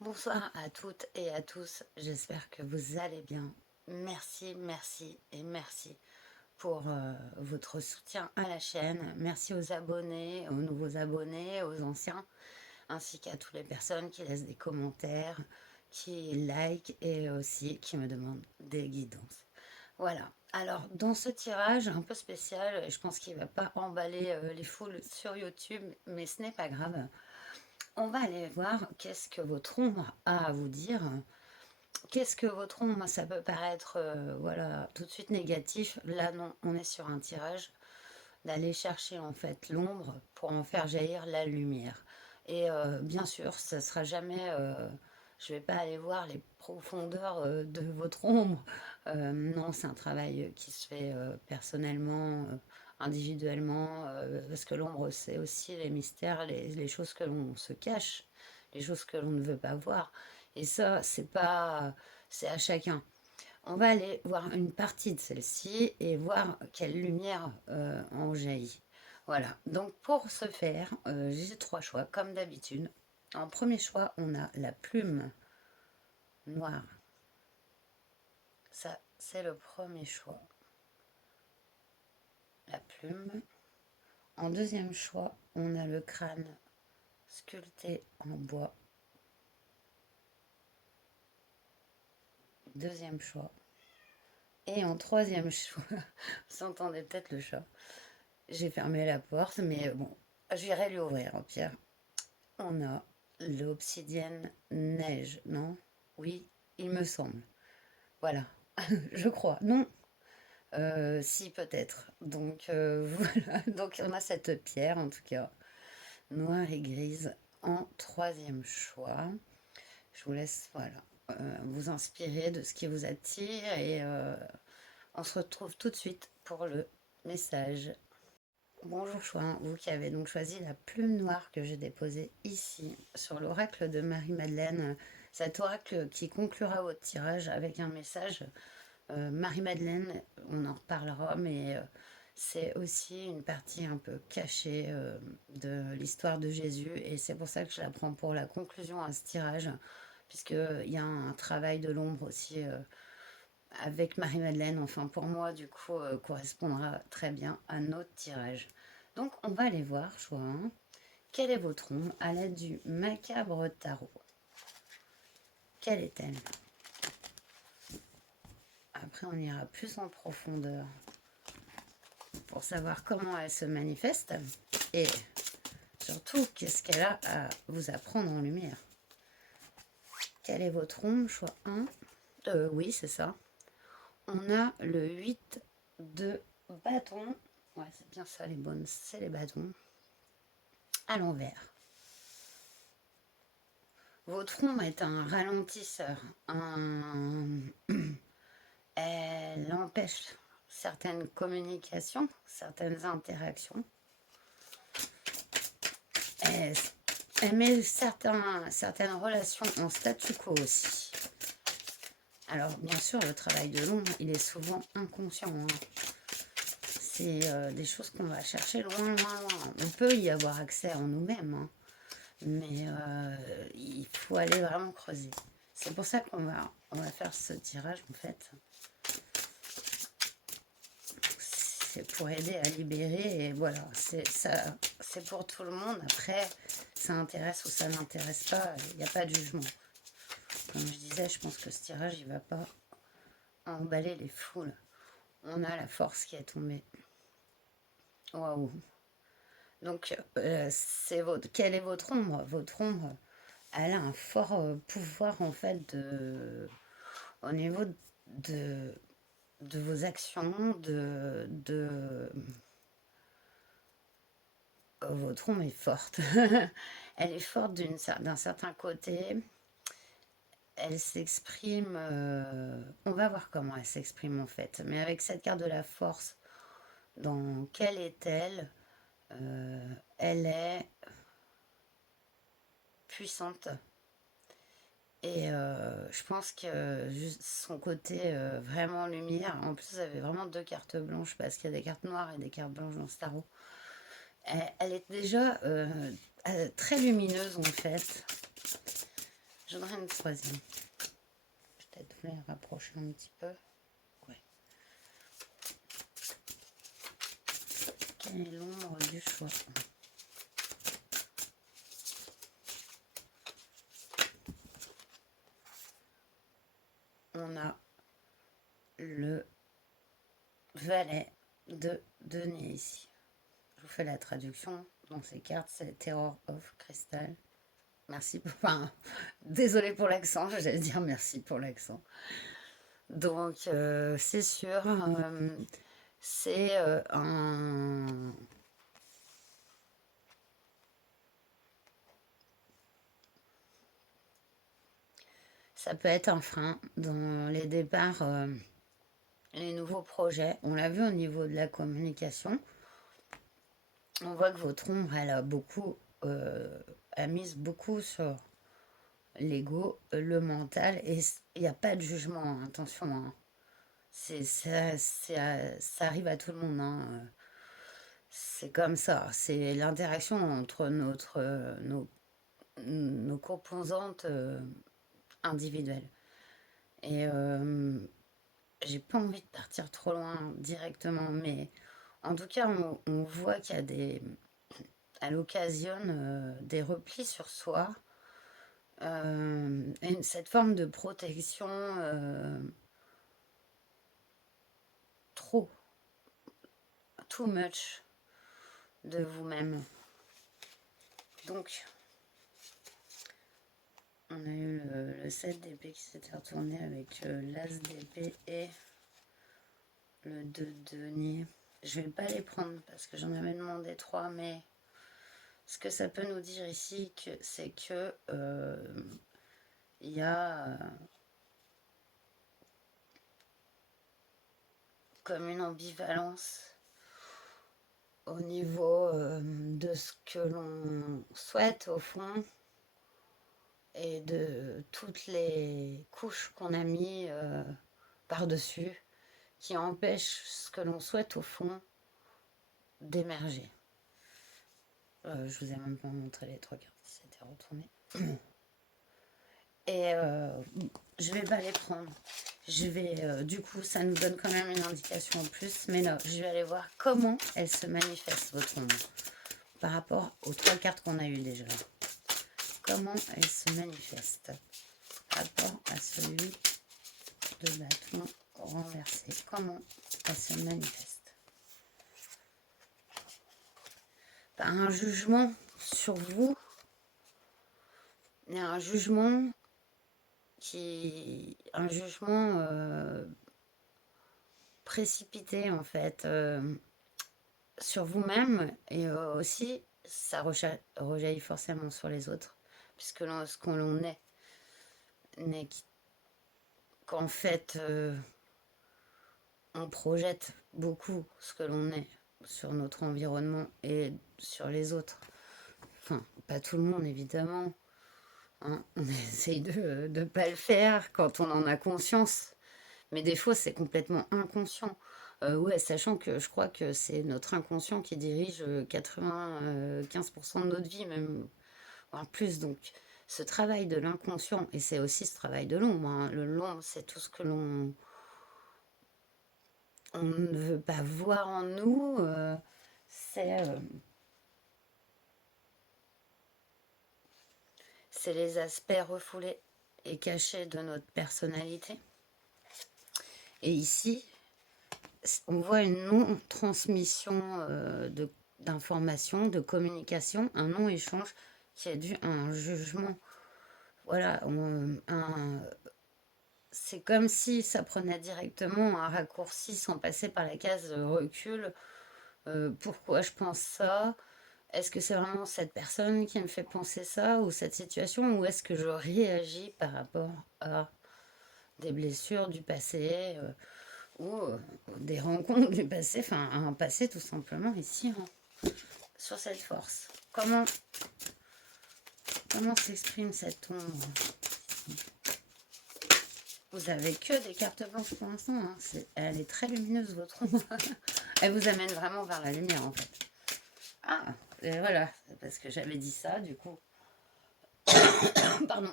Bonsoir à toutes et à tous, j'espère que vous allez bien. Merci, merci et merci pour votre soutien à la chaîne. Merci aux abonnés, aux nouveaux abonnés, aux anciens, ainsi qu'à toutes les personnes qui laissent des commentaires, qui like et aussi qui me demandent des guidances. Voilà, alors dans ce tirage un peu spécial, je pense qu'il ne va pas emballer les foules sur YouTube, mais ce n'est pas grave. On va aller voir qu'est-ce que votre ombre a à vous dire. Qu'est-ce que votre ombre, ça peut paraître voilà, tout de suite négatif. Là, non, on est sur un tirage d'aller chercher en fait l'ombre pour en faire jaillir la lumière. Et bien sûr, ça sera jamais. Je vais pas aller voir les profondeurs de votre ombre. Non, c'est un travail qui se fait personnellement, individuellement, parce que l'ombre, c'est aussi les mystères, les choses que l'on se cache, les choses que l'on ne veut pas voir. Et ça, c'est pas, c'est à chacun. On va aller voir une partie de celle-ci et voir quelle lumière en jaillit. Voilà, donc pour ce faire, j'ai trois choix, comme d'habitude. En premier choix, on a la plume noire. Ça, c'est le premier choix. La plume. En deuxième choix, on a le crâne sculpté en bois. Deuxième choix. Et en troisième choix, vous entendez peut-être le chat. J'ai fermé la porte, mais bon, j'irai lui ouvrir au pire. On a l'obsidienne neige, non? Oui, il me semble. Voilà, je crois. Non, si peut-être. Donc voilà, donc on a cette pierre en tout cas, noire et grise, en troisième choix. Je vous laisse, voilà, vous inspirer de ce qui vous attire et on se retrouve tout de suite pour le message. Bonjour Chouin, vous qui avez donc choisi la plume noire que j'ai déposée ici sur l'oracle de Marie-Madeleine, cet oracle qui conclura votre tirage avec un message. Marie-Madeleine, on en reparlera, mais c'est aussi une partie un peu cachée de l'histoire de Jésus et c'est pour ça que je la prends pour la conclusion à ce tirage, puisqu'il y a un travail de l'ombre aussi avec Marie-Madeleine, enfin pour moi du coup correspondra très bien à notre tirage. Donc on va aller voir, choix 1. Quelle est votre ombre à l'aide du macabre tarot? Quelle est-elle? Après on ira plus en profondeur pour savoir comment elle se manifeste et surtout qu'est-ce qu'elle a à vous apprendre en lumière. Quelle est votre ombre? Choix 1. Oui, c'est ça. On a le 8 de bâton. Ouais, c'est bien ça les bonnes, c'est les bâtons. À l'envers. Votre ombre est un ralentisseur. Elle empêche certaines communications, certaines interactions. Elle met certaines relations en statu quo aussi. Alors, bien sûr, le travail de l'ombre, il est souvent inconscient. Hein. C'est des choses qu'on va chercher loin, loin, loin. On peut y avoir accès en nous-mêmes, hein, mais il faut aller vraiment creuser. C'est pour ça on va faire ce tirage, en fait. C'est pour aider à libérer, et voilà, c'est pour tout le monde. Après, ça intéresse ou ça n'intéresse pas, il n'y a pas de jugement. Comme je disais, je pense que ce tirage, il ne va pas emballer les foules. On a la force qui est tombée. Waouh. Donc, quelle est votre ombre? Votre ombre, elle a un fort pouvoir, en fait, au niveau de, de vos actions, votre ombre est forte. Elle est forte d'un certain côté. Elle s'exprime. On va voir comment elle s'exprime en fait. Mais avec cette carte de la force, dans quelle est-elle? Elle est puissante. Et je pense que juste son côté vraiment lumière. En plus, elle avait vraiment deux cartes blanches parce qu'il y a des cartes noires et des cartes blanches dans ce tarot. Elle est déjà très lumineuse en fait. J'en aurais une troisième. Je vais peut-être vous les rapprocher un petit peu. Ouais. Quelle est l'ombre du choix? On a le valet de denier ici. Je vous fais la traduction. Dans ces cartes, c'est Terror of Crystal. Merci pour... Enfin, désolée pour l'accent, j'allais dire merci pour l'accent. Donc, c'est sûr, c'est un... Ça peut être un frein dans les départs, les nouveaux projets. On l'a vu au niveau de la communication. On voit que votre ombre, elle a beaucoup, a mise beaucoup sur l'ego, le mental, et il n'y a pas de jugement, hein, attention, hein. Ça arrive à tout le monde, hein. C'est comme ça, c'est l'interaction entre nos composantes individuelles. Et j'ai pas envie de partir trop loin directement, mais en tout cas, on voit qu'il y a elle occasionne des replis sur soi, cette forme de protection trop, too much de vous-même. Donc, on a eu le 7 d'épée qui s'était retourné avec l'as d'épée et le 2 de denier. Je vais pas les prendre parce que j'en avais demandé 3, mais ce que ça peut nous dire ici, c'est que il y a comme une ambivalence au niveau de ce que l'on souhaite au fond et de toutes les couches qu'on a mis par-dessus qui empêchent ce que l'on souhaite au fond d'émerger. Je vous ai même pas montré les 3 cartes qui s'étaient retournées. Et je vais pas les prendre. Je vais, du coup, ça nous donne quand même une indication en plus. Mais là, je vais aller voir comment elle se manifeste, votre ombre, par rapport aux 3 cartes qu'on a eues déjà. Comment elle se manifeste par rapport à celui de bâton renversé. Comment elle se manifeste? Par un jugement sur vous. Il y a un jugement précipité en fait sur vous-même et aussi ça rejaillit forcément sur les autres puisque ce qu'on l'on est n'est qu'en fait on projette beaucoup ce que l'on est sur notre environnement et sur les autres. Enfin, pas tout le monde évidemment, hein. On essaye de ne pas le faire quand on en a conscience. Mais des fois, c'est complètement inconscient. Ouais, sachant que je crois que c'est notre inconscient qui dirige 95% de notre vie, même voire plus. Donc, ce travail de l'inconscient, et c'est aussi ce travail de l'ombre, hein. L'ombre, c'est tout ce que l'on ne veut pas voir en nous. C'est les aspects refoulés et cachés de notre personnalité. Et ici, on voit une non-transmission d'informations, de communication, un non-échange qui est dû à un jugement. Voilà, c'est comme si ça prenait directement un raccourci sans passer par la case recul. Pourquoi je pense ça? Est-ce que c'est vraiment cette personne qui me fait penser ça ou cette situation? Ou est-ce que je réagis par rapport à des blessures du passé ou des rencontres du passé, enfin un passé tout simplement ici, hein, sur cette force. Comment s'exprime cette ombre? Vous avez que des cartes blanches pour l'instant, hein. Elle est très lumineuse votre ombre. Elle vous amène vraiment vers la lumière en fait. Ah, et voilà, parce que j'avais dit ça du coup. Pardon.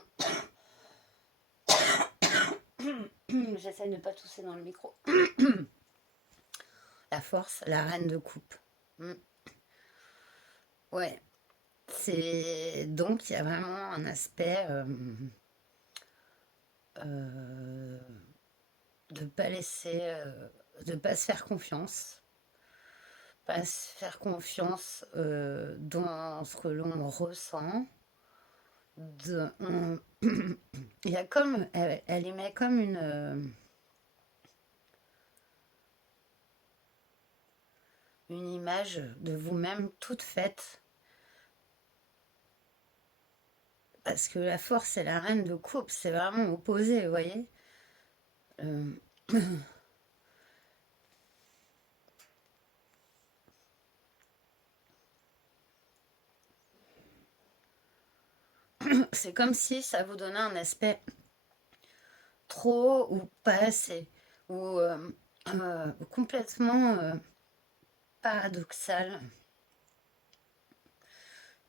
J'essaie de ne pas tousser dans le micro. La force, la reine de coupe. Mm. Ouais. C'est donc il y a vraiment un aspect de pas laisser, de pas se faire confiance, pas se faire confiance dans ce que l'on ressent. Il y a comme, elle émet comme une image de vous-même toute faite. Parce que la force et la reine de coupe, c'est vraiment opposé, vous voyez. Euh, c'est comme si ça vous donnait un aspect trop ou pas assez, ou complètement paradoxal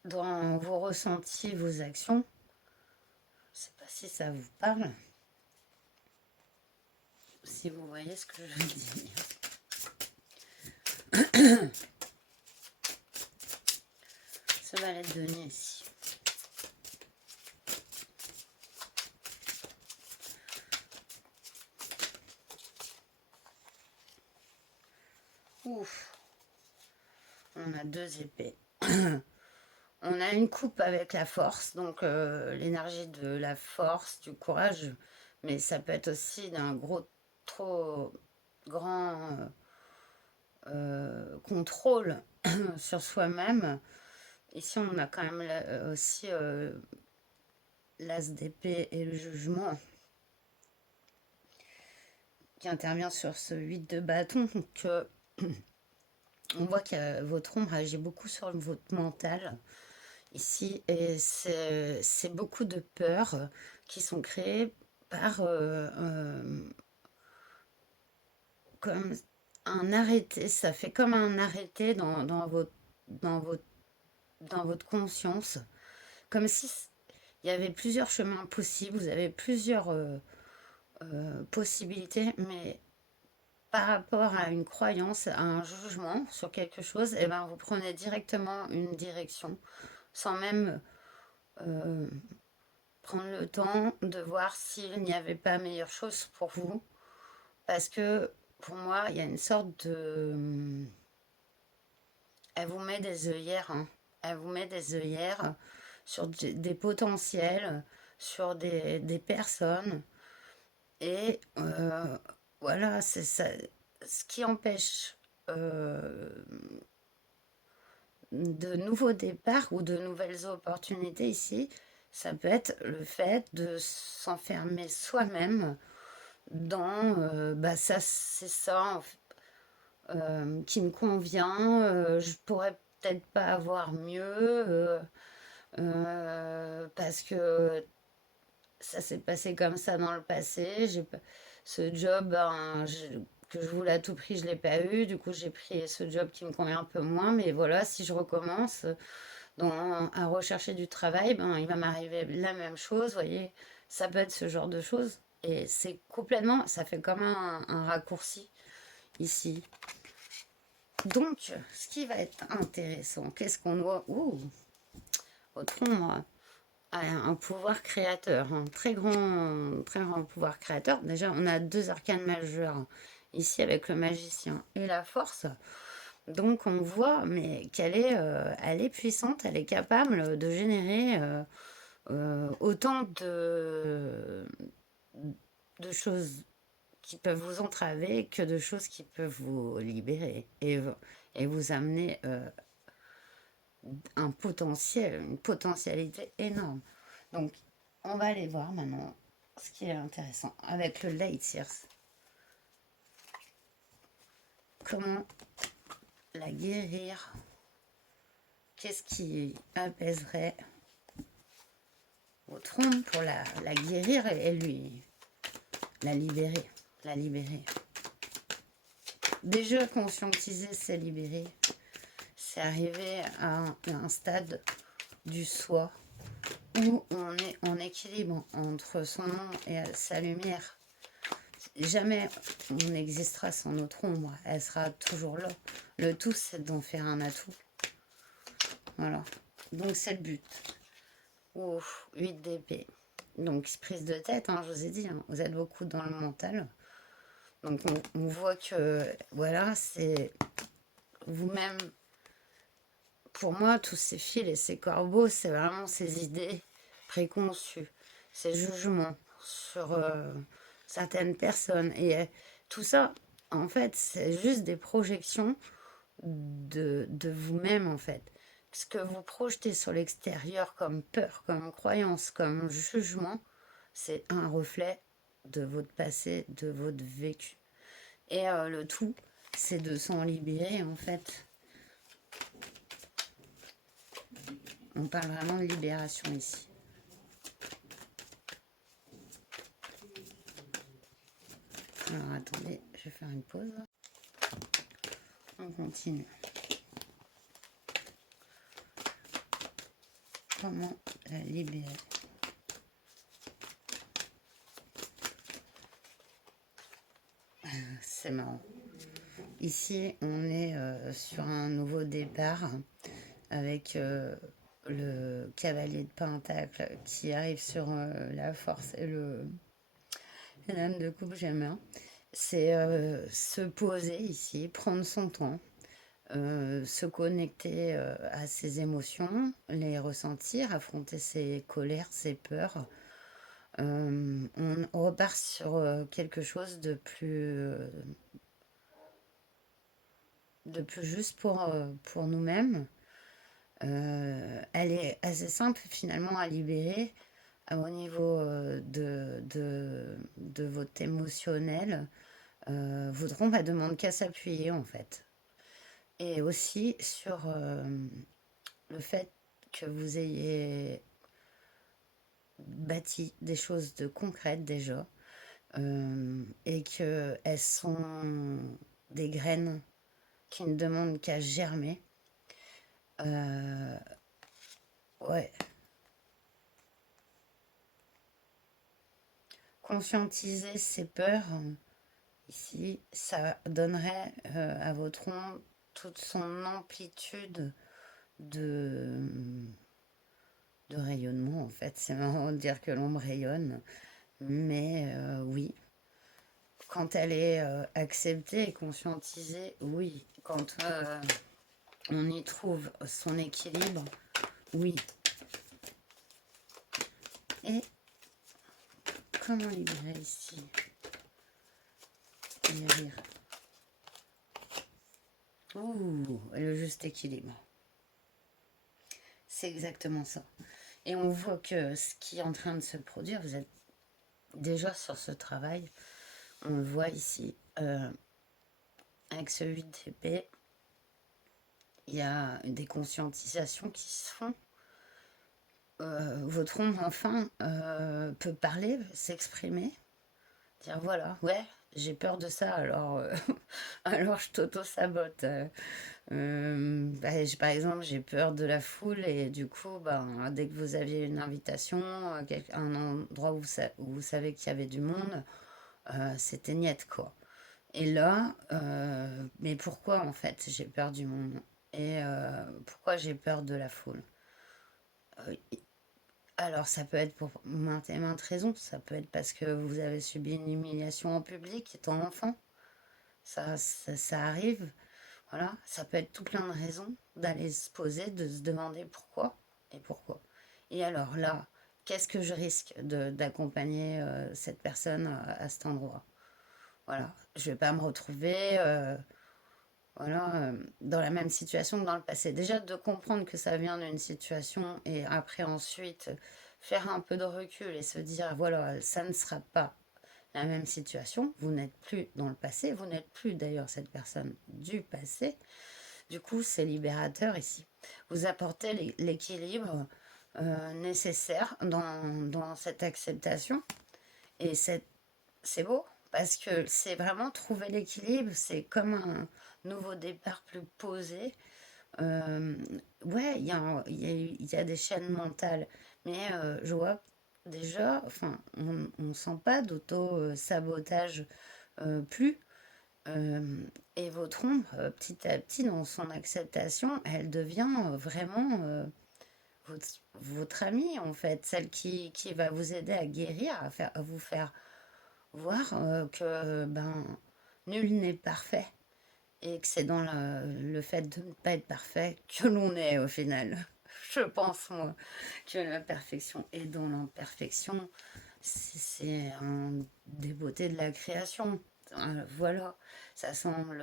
dans vos ressentis, vos actions. Je sais pas si ça vous parle, si vous voyez ce que je veux dire. Ce valet de denier ici. Ouf. On a 2 épées. On a une coupe avec la force, donc l'énergie de la force, du courage, mais ça peut être aussi d'un gros, trop grand contrôle sur soi-même. Ici, on a quand même aussi l'as d'épée et le jugement qui intervient sur ce 8 de bâton. Donc, on voit que votre ombre agit beaucoup sur votre mental ici, et c'est beaucoup de peurs qui sont créées par comme un arrêté, ça fait comme un arrêté dans votre, dans votre conscience, comme si il y avait plusieurs chemins possibles, vous avez plusieurs possibilités, mais par rapport à une croyance, à un jugement sur quelque chose, et ben vous prenez directement une direction sans même euh, prendre le temps de voir s'il n'y avait pas meilleure chose pour vous. Parce que pour moi, il y a une sorte de... Elle vous met des œillères, hein. Elle vous met des œillères sur des potentiels, sur des personnes. Et voilà, c'est ça. Ce qui empêche de nouveaux départs ou de nouvelles opportunités ici, ça peut être le fait de s'enfermer soi-même dans bah ça c'est ça qui me convient, je pourrais peut-être pas avoir mieux parce que ça s'est passé comme ça dans le passé. Ce job ben, que je voulais à tout prix, je l'ai pas eu. Du coup, j'ai pris ce job qui me convient un peu moins. Mais voilà, si je recommence à rechercher du travail, ben, il va m'arriver la même chose. Vous voyez, ça peut être ce genre de choses. Et c'est complètement, ça fait comme un raccourci ici. Donc, ce qui va être intéressant, qu'est-ce qu'on doit... Ouh, autrement, un pouvoir créateur, un très grand pouvoir créateur. Déjà, on a 2 arcanes majeurs ici avec le magicien et la force. Donc, on voit mais qu'elle est, elle est puissante, elle est capable de générer autant de choses qui peuvent vous entraver que de choses qui peuvent vous libérer et vous amener un potentiel, une potentialité énorme. Donc, on va aller voir maintenant ce qui est intéressant avec le Light Years. Comment la guérir? Qu'est-ce qui apaiserait votre ombre pour la guérir et lui la libérer? La libérer. Déjà conscientiser, c'est libérer. C'est arriver à un stade du soi où on est en équilibre entre son nom et sa lumière. jamais on n'existera sans notre ombre. Elle sera toujours là. Le tout, c'est d'en faire un atout. Voilà. Donc, c'est le but. Ouf, 8 d'épée. Donc, prise de tête, hein, je vous ai dit, hein, vous êtes beaucoup dans le mental. Donc, on voit que, voilà, c'est vous-même. Pour moi, tous ces fils et ces corbeaux, c'est vraiment ces idées préconçues, ces jugements sur certaines personnes. Et tout ça, en fait, c'est juste des projections de vous-même, en fait. Ce que vous projetez sur l'extérieur comme peur, comme croyance, comme jugement, c'est un reflet de votre passé, de votre vécu. Et le tout, c'est de s'en libérer, en fait. On parle vraiment de libération ici. Alors attendez, je vais faire une pause. On continue. Comment la libérer? C'est marrant. Ici, on est sur un nouveau départ avec le cavalier de Pentacle qui arrive sur la force et la dame de coupe, j'aime bien. C'est se poser ici, prendre son temps, se connecter à ses émotions, les ressentir, affronter ses colères, ses peurs. On repart sur quelque chose de plus juste pour nous-mêmes. Elle est assez simple finalement à libérer au niveau de votre émotionnel. Votre trompe, elle demande qu'à s'appuyer en fait. Et aussi sur le fait que vous ayez bâti des choses de concrètes déjà et qu'elles sont des graines qui ne demandent qu'à germer. Ouais. Conscientiser ses peurs, ici, ça donnerait à votre ombre toute son amplitude de, de rayonnement, en fait. C'est marrant de dire que l'ombre rayonne, mais oui. Quand elle est acceptée et conscientisée, oui. Quand on y trouve son équilibre, oui. Et comment libérer ici? Guérir. Ouh, le juste équilibre. C'est exactement ça. Et on voit que ce qui est en train de se produire, vous êtes déjà sur ce travail. On le voit ici. Avec ce 8 d'épée, il y a des conscientisations qui se font. Votre ombre, enfin, peut parler, s'exprimer. Dire voilà, ouais, j'ai peur de ça, alors, alors je t'auto-sabote. Par exemple, j'ai peur de la foule et du coup, ben, dès que vous aviez une invitation, un endroit où vous savez qu'il y avait du monde, c'était niette, quoi. Et là, mais pourquoi en fait j'ai peur du monde? Et pourquoi j'ai peur de la foule? Euh, alors, ça peut être pour maintes et maintes raisons. Ça peut être parce que vous avez subi une humiliation en public étant enfant. Ça arrive. Voilà. Ça peut être tout plein de raisons d'aller se poser, de se demander pourquoi et pourquoi. Et alors là, qu'est-ce que je risque d'accompagner cette personne à cet endroit? Voilà. Je vais pas me retrouver voilà, dans la même situation que dans le passé. Déjà de comprendre que ça vient d'une situation et après ensuite faire un peu de recul et se dire voilà, ça ne sera pas la même situation. Vous n'êtes plus dans le passé, vous n'êtes plus d'ailleurs cette personne du passé. Du coup, c'est libérateur ici. Vous apportez l'équilibre nécessaire dans cette acceptation et c'est beau parce que c'est vraiment trouver l'équilibre. C'est comme un nouveau départ plus posé. Ouais, il y a des chaînes mentales, mais je vois déjà, enfin, on sent pas d'auto-sabotage plus. Et votre ombre, petit à petit, dans son acceptation, elle devient vraiment votre amie, en fait, celle qui va vous aider à guérir, à vous faire voir que ben, nul n'est parfait et que c'est dans le fait de ne pas être parfait que l'on est au final. Je pense, moi, que la perfection est dans l'imperfection. C'est un des beautés de la création. Voilà, ça semble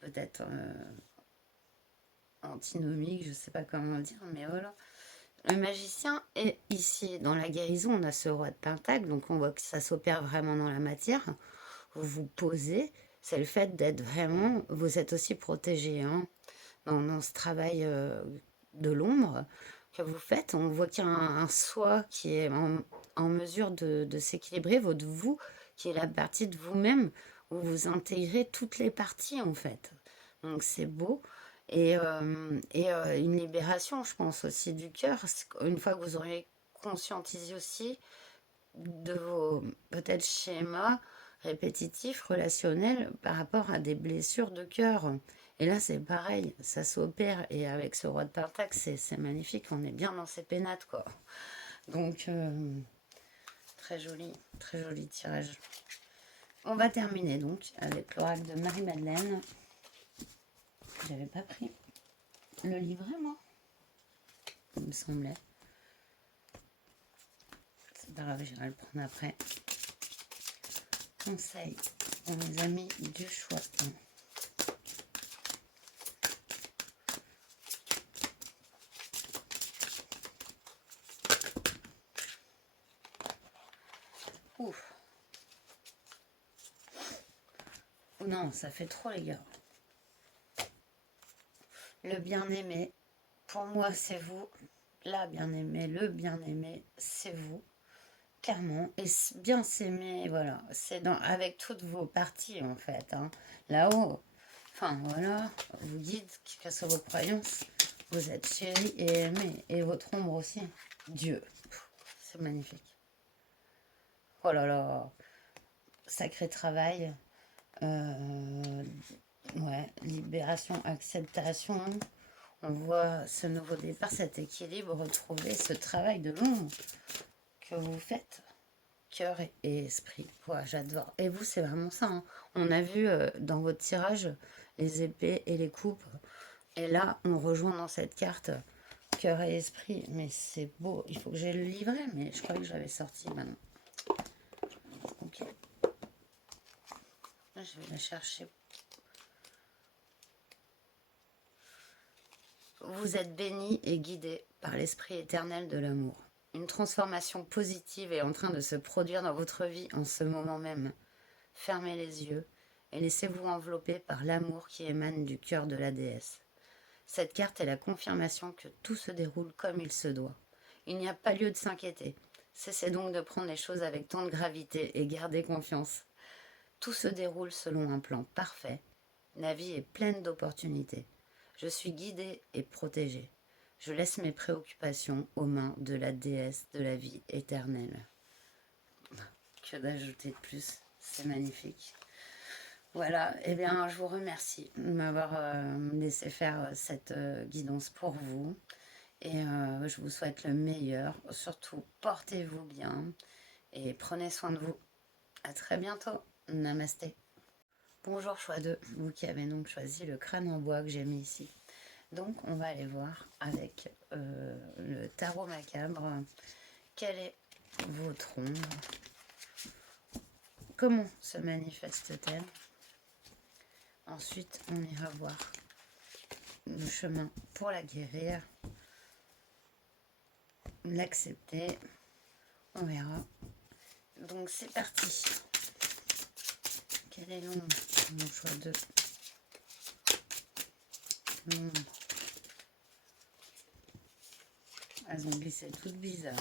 peut-être antinomique, je sais pas comment le dire, mais voilà. Le magicien est ici, dans la guérison, on a ce roi de pentacle, donc on voit que ça s'opère vraiment dans la matière. Vous vous posez, c'est le fait d'être vraiment, vous êtes aussi protégé hein, dans ce travail de l'ombre que vous faites. On voit qu'il y a un soi qui est en mesure de s'équilibrer, votre vous, qui est la partie de vous-même, où vous intégrez toutes les parties en fait. Donc c'est beau. Et une libération, je pense aussi du cœur, une fois que vous aurez conscientisé aussi de vos peut-être schémas répétitifs, relationnels par rapport à des blessures de cœur. Et là, c'est pareil, ça s'opère. Et avec ce roi de Pentacle, c'est magnifique. On est bien dans ces pénates, quoi. Donc, très joli tirage. On va terminer donc avec l'oracle de Marie-Madeleine. J'avais pas pris le livret, moi. Il me semblait. C'est pas grave, j'irai le prendre après. Conseil pour mes amis du choix. Ouf. Oh non, ça fait trop les gars. Le bien-aimé, pour moi c'est vous. La bien-aimée, le bien-aimé, c'est vous. Clairement. Et bien s'aimer, voilà. C'est avec toutes vos parties en fait. Hein. Là-haut. Enfin voilà. Vous guide, quelles que soient vos croyances. Vous êtes chéri et aimé. Et votre ombre aussi. Dieu. C'est magnifique. Oh là là. Sacré travail. Ouais, libération, acceptation. On voit ce nouveau départ, cet équilibre, retrouver ce travail de l'ombre que vous faites. Cœur et esprit. Ouais, j'adore. Et vous, c'est vraiment ça. Hein. On a vu dans votre tirage les épées et les coupes. Et là, on rejoint dans cette carte cœur et esprit. Mais c'est beau. Il faut que j'ai le livret, mais je crois que j'avais sorti maintenant. Ok. Là, je vais la chercher. Vous êtes béni et guidé par l'esprit éternel de l'amour. Une transformation positive est en train de se produire dans votre vie en ce moment même. Fermez les yeux et laissez-vous envelopper par l'amour qui émane du cœur de la déesse. Cette carte est la confirmation que tout se déroule comme il se doit. Il n'y a pas lieu de s'inquiéter. Cessez donc de prendre les choses avec tant de gravité et gardez confiance. Tout se déroule selon un plan parfait. La vie est pleine d'opportunités. Je suis guidée et protégée. Je laisse mes préoccupations aux mains de la déesse de la vie éternelle. Que d'ajouter de plus, c'est magnifique. Voilà, eh bien, je vous remercie de m'avoir laissé faire cette guidance pour vous. Et je vous souhaite le meilleur. Surtout, portez-vous bien et prenez soin de vous. À très bientôt. Namasté. Bonjour choix 2, vous qui avez donc choisi le crâne en bois que j'ai mis ici. Donc on va aller voir avec le tarot macabre quelle est votre ombre, comment se manifeste-t-elle. Ensuite on ira voir le chemin pour la guérir, l'accepter, on verra. Donc c'est parti. Quelle est l'ombre, mon choix 2? L'ombre. Elles ont glissé toutes bizarres.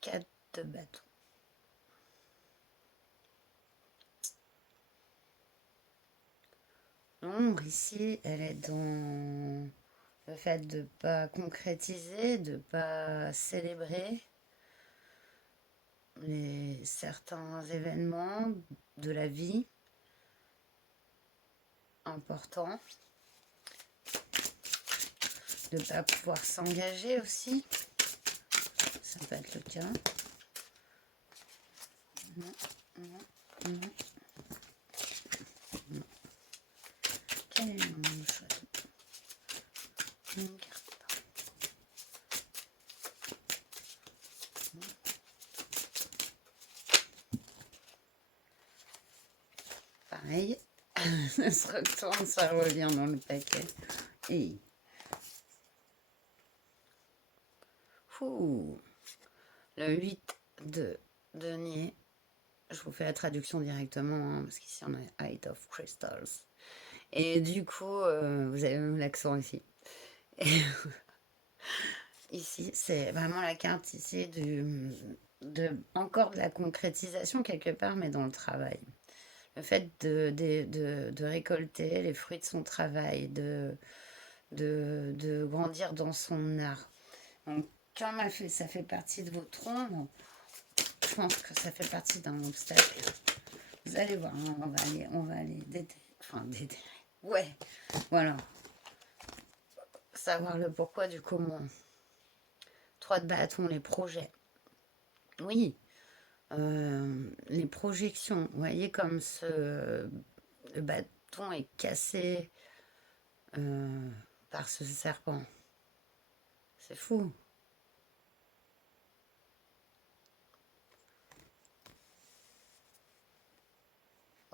Quatre de bâton. L'ombre ici, elle est dans Le fait de ne pas concrétiser, de ne pas célébrer certains événements de la vie importants, de ne pas pouvoir s'engager aussi, ça peut être le cas. Non, non, non, non. Quel est mon choix? Une carte. Pareil, ça se retourne, ça revient dans le paquet. Et Ouh, le 8 de denier. Je vous fais la traduction directement, hein, parce qu'ici on a Eight of Crystals. Et du coup, vous avez même l'accent ici. Et ici, c'est vraiment la carte ici encore de la concrétisation quelque part, mais dans le travail. Le fait de récolter les fruits de son travail, de grandir dans son art. Donc, comme ça fait partie de votre ombre, je pense que ça fait partie d'un obstacle. Vous allez voir, hein, on va aller déterrer. Ouais, voilà. Savoir le pourquoi du comment. 3 de bâton, les projets. Oui, les projections. Vous voyez comme le bâton est cassé par ce serpent. C'est fou.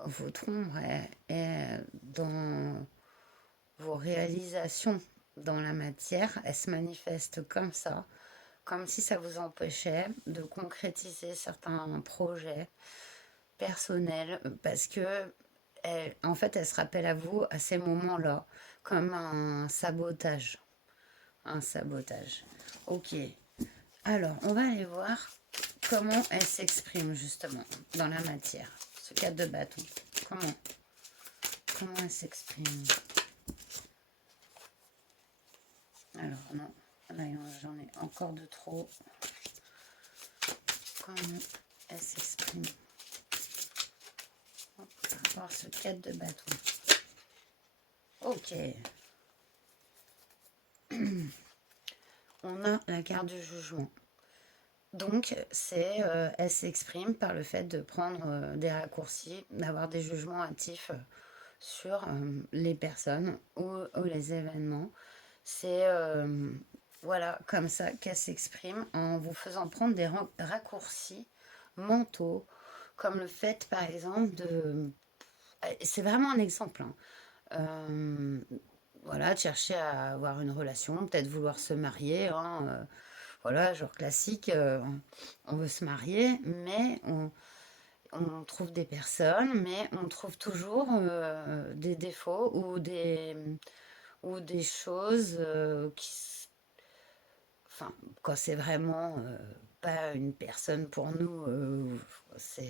Votre ombre est dans vos réalisations dans la matière. Elle se manifeste comme ça, comme si ça vous empêchait de concrétiser certains projets personnels, parce que en fait, elle se rappelle à vous à ces moments-là, comme un sabotage. Un sabotage. Ok. Alors, on va aller voir comment elle s'exprime justement dans la matière. Ce 4 de bâton. Comment elle s'exprime? Alors, non. Là, j'en ai encore de trop. Comment elle s'exprime? On va voir ce 4 de bâton. Ok. On a la carte du jugement. Donc, elle s'exprime par le fait de prendre des raccourcis, d'avoir des jugements hâtifs sur les personnes ou les événements. C'est voilà, comme ça qu'elle s'exprime en vous faisant prendre des raccourcis mentaux, comme le fait, par exemple, c'est vraiment un exemple, hein. Euh, voilà, de chercher à avoir une relation, peut-être vouloir se marier, hein, voilà, genre classique, on veut se marier, mais on trouve des personnes, mais on trouve toujours des défauts ou des choses enfin, quand c'est vraiment pas une personne pour nous, ça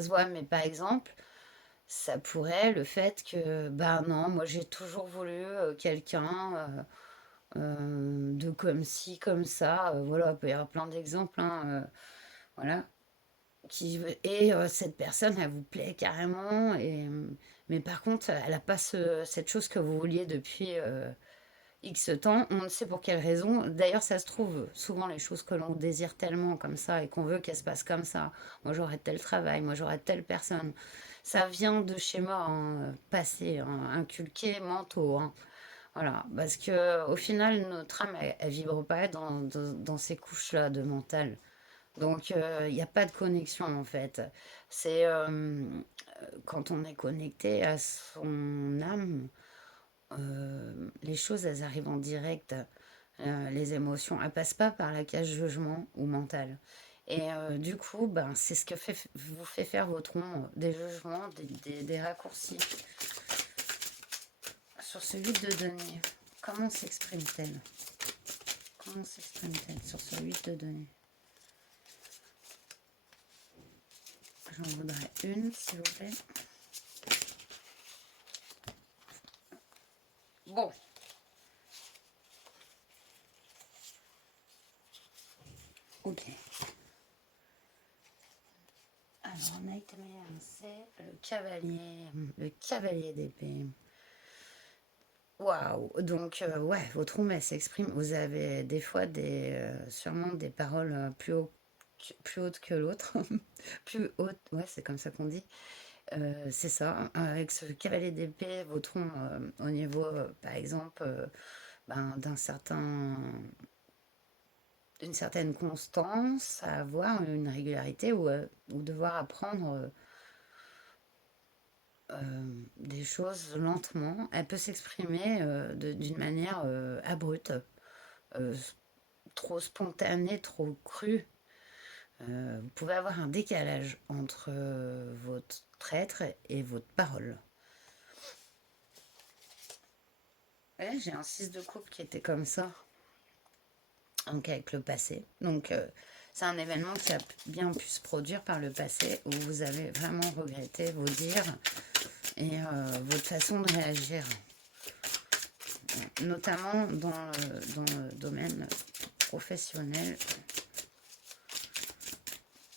se voit, mais par exemple, ça pourrait le fait que, ben non, moi j'ai toujours voulu quelqu'un de comme ci, comme ça, voilà, il peut y avoir plein d'exemples, hein, voilà, et cette personne, elle vous plaît carrément, mais par contre, elle n'a pas cette chose que vous vouliez depuis X temps, on ne sait pour quelle raison. D'ailleurs, ça se trouve, souvent les choses que l'on désire tellement comme ça et qu'on veut qu'elles se passent comme ça. Moi, j'aurais tel travail, moi, j'aurais telle personne. Ça vient de schémas passés, hein, inculqués, mentaux, hein. Voilà, parce que au final, notre âme, elle vibre pas dans ces couches-là de mental. Donc, il n'y a pas de connexion en fait. C'est quand on est connecté à son âme, les choses, elles arrivent en direct. Les émotions, elles passent pas par la case jugement ou mental. Et du coup, ben, c'est ce que vous fait faire votre ombre, des jugements, des raccourcis. Sur ce 8 de denier, comment s'exprime-t-elle? Comment s'exprime-t-elle sur ce 8 de denier? J'en voudrais une, s'il vous plaît. Bon. Ok. Alors, Nightmare, c'est le cavalier d'épée. Waouh! Donc, ouais, votre ombre, elle s'exprime. Vous avez des fois sûrement des paroles plus hautes que l'autre. Plus hautes, ouais, c'est comme ça qu'on dit. C'est ça. Avec ce cavalier d'épée, votre ombre, au niveau, par exemple, ben, d'une certaine constance, à avoir une régularité ou devoir apprendre des choses lentement. Elle peut s'exprimer d'une manière abrupte, euh, trop spontanée, trop crue. Vous pouvez avoir un décalage entre votre être et votre parole. Ouais, j'ai un 6 de coupe qui était comme ça, donc avec le passé. Donc c'est un événement qui a bien pu se produire par le passé où vous avez vraiment regretté vos dires et votre façon de réagir, notamment dans le domaine professionnel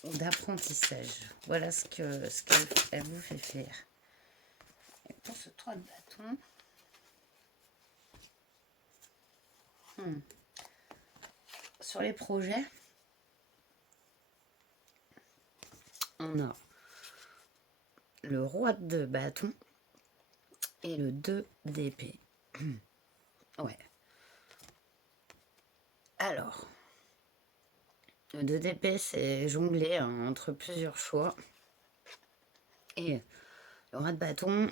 ou d'apprentissage. Voilà ce qu'elle vous fait faire. Et pour ce 3 de bâton, sur les projets, on a le roi de bâton et le 2 d'épée. Ouais. Alors, le 2 d'épée, c'est jongler entre plusieurs choix. Et le roi de bâton,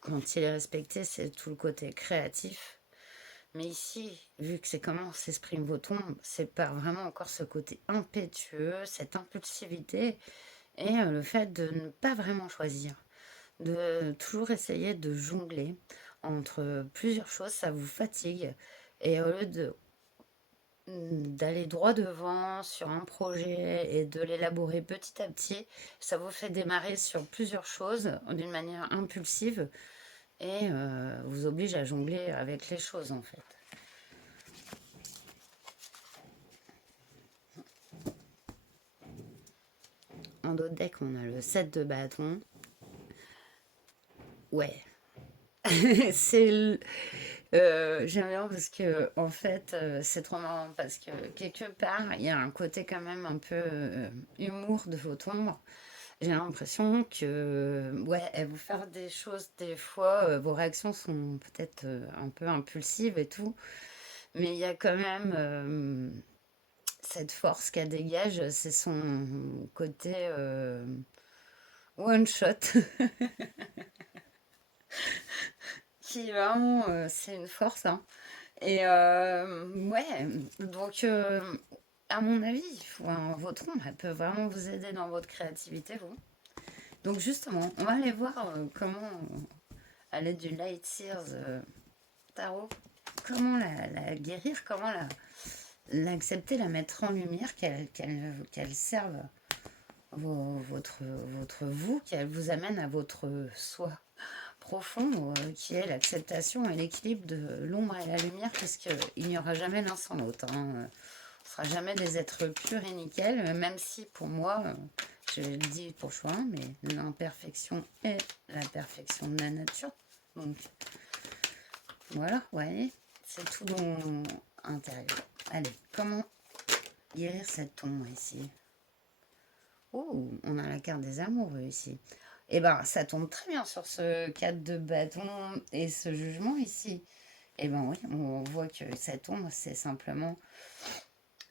quand il est respecté, c'est tout le côté créatif. Mais ici, vu que c'est comment s'exprime vos tombes, c'est par vraiment encore ce côté impétueux, cette impulsivité et le fait de ne pas vraiment choisir, de toujours essayer de jongler entre plusieurs choses, ça vous fatigue. Et au lieu d'aller droit devant sur un projet et de l'élaborer petit à petit, ça vous fait démarrer sur plusieurs choses d'une manière impulsive et vous oblige à jongler avec les choses en fait. En d'autres decks, on a le 7 de bâton. Ouais. J'aime bien parce que, en fait, c'est trop marrant parce que quelque part, il y a un côté quand même un peu humour de votre ombre. J'ai l'impression que, ouais, elle vous faire des choses, des fois, vos réactions sont peut-être un peu impulsives et tout, mais il y a quand même cette force qu'elle dégage, c'est son côté one shot. Qui vraiment, c'est une force, hein. Et ouais, donc à mon avis, votre ombre, elle peut vraiment vous aider dans votre créativité, vous. Donc justement, on va aller voir comment, à l'aide du Light Sears Tarot, comment la guérir, comment l'accepter, la mettre en lumière, qu'elle serve votre vous, qu'elle vous amène à votre soi profond, qui est l'acceptation et l'équilibre de l'ombre et la lumière, puisqu'il n'y aura jamais l'un sans l'autre, hein. On ne sera jamais des êtres purs et nickel, même si pour moi, je le dis pour choix, mais l'imperfection est la perfection de la nature. Donc voilà, vous voyez, c'est tout dans intérieur. Allez, comment guérir cette ombre ici? Oh, on a la carte des amoureux ici. Eh ben, ça tombe très bien sur ce 4 de bâton et ce jugement ici. Eh ben oui, on voit que cette ombre, c'est simplement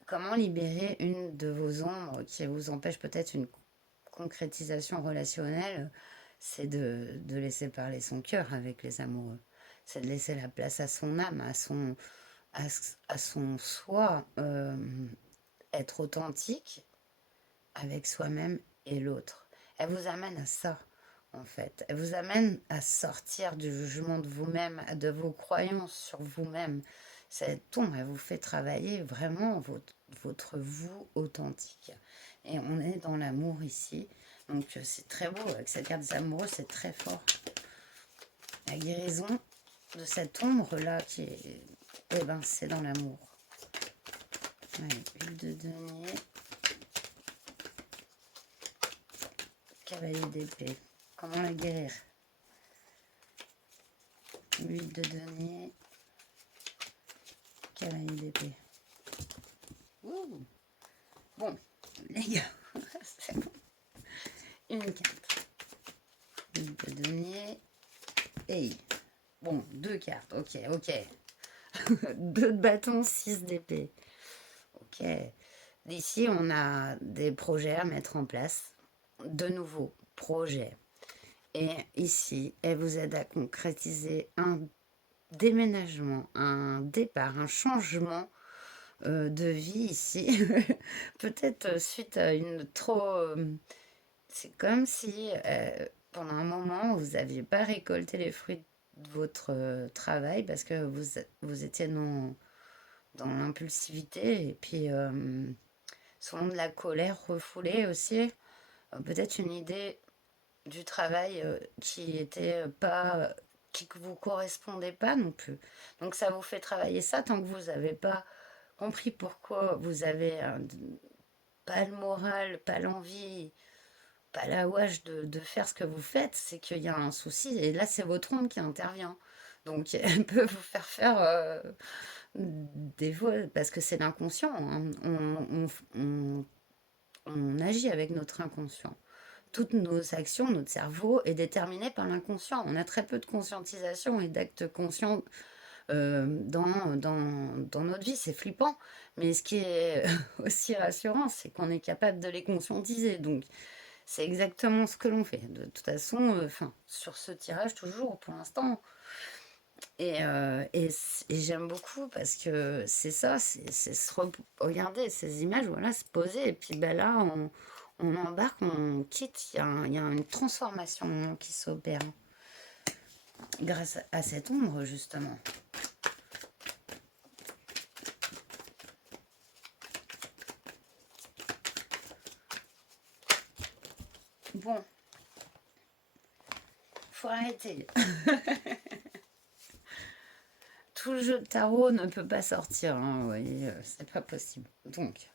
comment libérer une de vos ombres qui vous empêche peut-être une concrétisation relationnelle. C'est de laisser parler son cœur avec les amoureux. C'est de laisser la place à son âme, à son soi, être authentique avec soi-même et l'autre. Elle vous amène à ça, en fait. Elle vous amène à sortir du jugement de vous-même, de vos croyances sur vous-même. Cette ombre, elle vous fait travailler vraiment votre vous authentique. Et on est dans l'amour ici. Donc c'est très beau. Avec cette carte des amoureux, c'est très fort. La guérison de cette ombre-là, eh ben, c'est dans l'amour. Allez, huile de denier. Cavalier d'épée. Comment la guérir? Huile de denier. Cavalier d'épée. Bon, les gars, c'est bon. Une carte. Huile de denier. Et bon, 2 cartes. Ok. 2 de bâton, 6 d'épée. Ok. D'ici, on a des projets à mettre en place. De nouveaux projets. Et ici, elle vous aide à concrétiser un déménagement, un départ, un changement de vie ici. Peut-être suite à une trop... c'est comme si pendant un moment, vous n'aviez pas récolté les fruits de votre travail parce que vous étiez dans l'impulsivité et puis souvent de la colère refoulée aussi. Peut-être une idée du travail qui était pas qui vous correspondait pas non plus. Donc ça vous fait travailler ça tant que vous n'avez pas compris pourquoi vous avez pas le moral, pas l'envie, pas la ouage de faire ce que vous faites, c'est qu'il y a un souci et là c'est votre ombre qui intervient. Donc elle peut vous faire des fois, parce que c'est l'inconscient, hein. On agit avec notre inconscient. Toutes nos actions, notre cerveau est déterminé par l'inconscient. On a très peu de conscientisation et d'actes conscients dans notre vie. C'est flippant. Mais ce qui est aussi rassurant, c'est qu'on est capable de les conscientiser. Donc, c'est exactement ce que l'on fait. De toute façon, sur ce tirage, toujours, pour l'instant. Et j'aime beaucoup parce que c'est ça, c'est regarder ces images, voilà, se poser. Et puis ben là, on embarque, on quitte. Il y a une transformation qui s'opère grâce à cette ombre, justement. Bon, faut arrêter. Tout le jeu de tarot ne peut pas sortir, hein, vous voyez, c'est pas possible. Donc,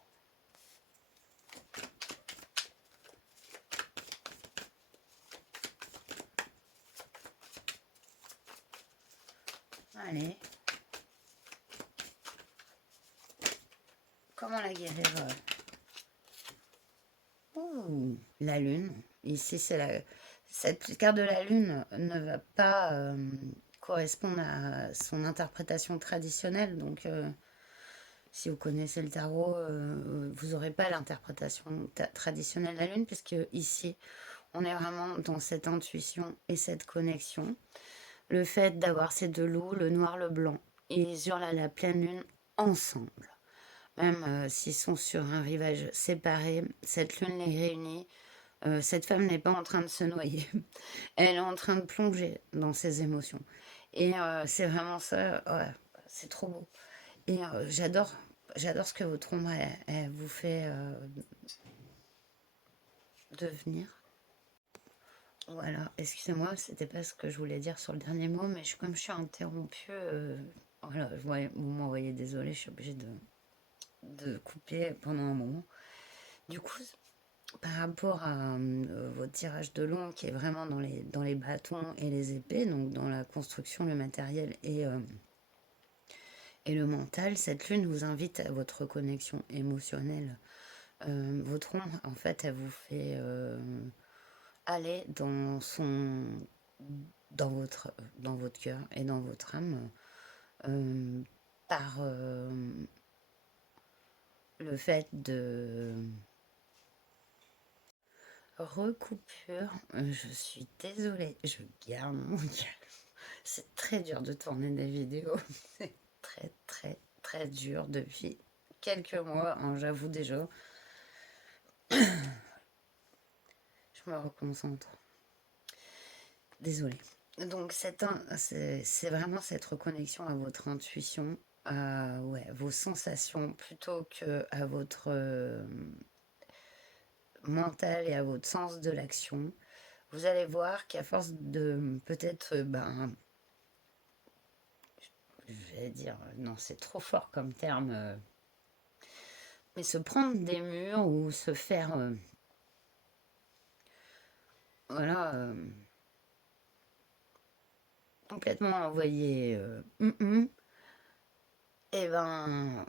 allez. Comment la guérir? Ouh, la lune. Ici, cette carte de la lune ne va pas correspondre à son interprétation traditionnelle. Donc, si vous connaissez le tarot, vous n'aurez pas l'interprétation traditionnelle de la lune, puisque ici, on est vraiment dans cette intuition et cette connexion. Le fait d'avoir ces deux loups, le noir, le blanc, et sur la pleine lune ensemble. Même s'ils sont sur un rivage séparé, cette lune les réunit. Cette femme n'est pas en train de se noyer. Elle est en train de plonger dans ses émotions. Et c'est vraiment ça. Ouais, c'est trop beau. Et j'adore ce que votre ombre elle vous fait devenir. Voilà, excusez-moi, c'était pas ce que je voulais dire sur le dernier mot, mais comme je suis interrompue, voilà, vous m'envoyez désolée, je suis obligée de couper pendant un moment. Du coup, par rapport à votre tirage de long qui est vraiment dans les bâtons et les épées, donc dans la construction, le matériel et le mental, cette lune vous invite à votre connexion émotionnelle. Votre ombre, en fait, elle vous fait aller dans votre cœur et dans votre âme par le fait de recoupure. Je suis désolée, je garde mon calme. C'est très dur de tourner des vidéos. C'est très très très dur depuis quelques mois, hein, j'avoue déjà. Je me reconcentre. Désolée. Donc c'est vraiment cette reconnexion à votre intuition, à vos sensations, plutôt que à votre mental et à votre sens de l'action. Vous allez voir qu'à force de peut-être, je vais dire, non c'est trop fort comme terme, Et se prendre des murs ou se faire... voilà... complètement envoyé... et ben...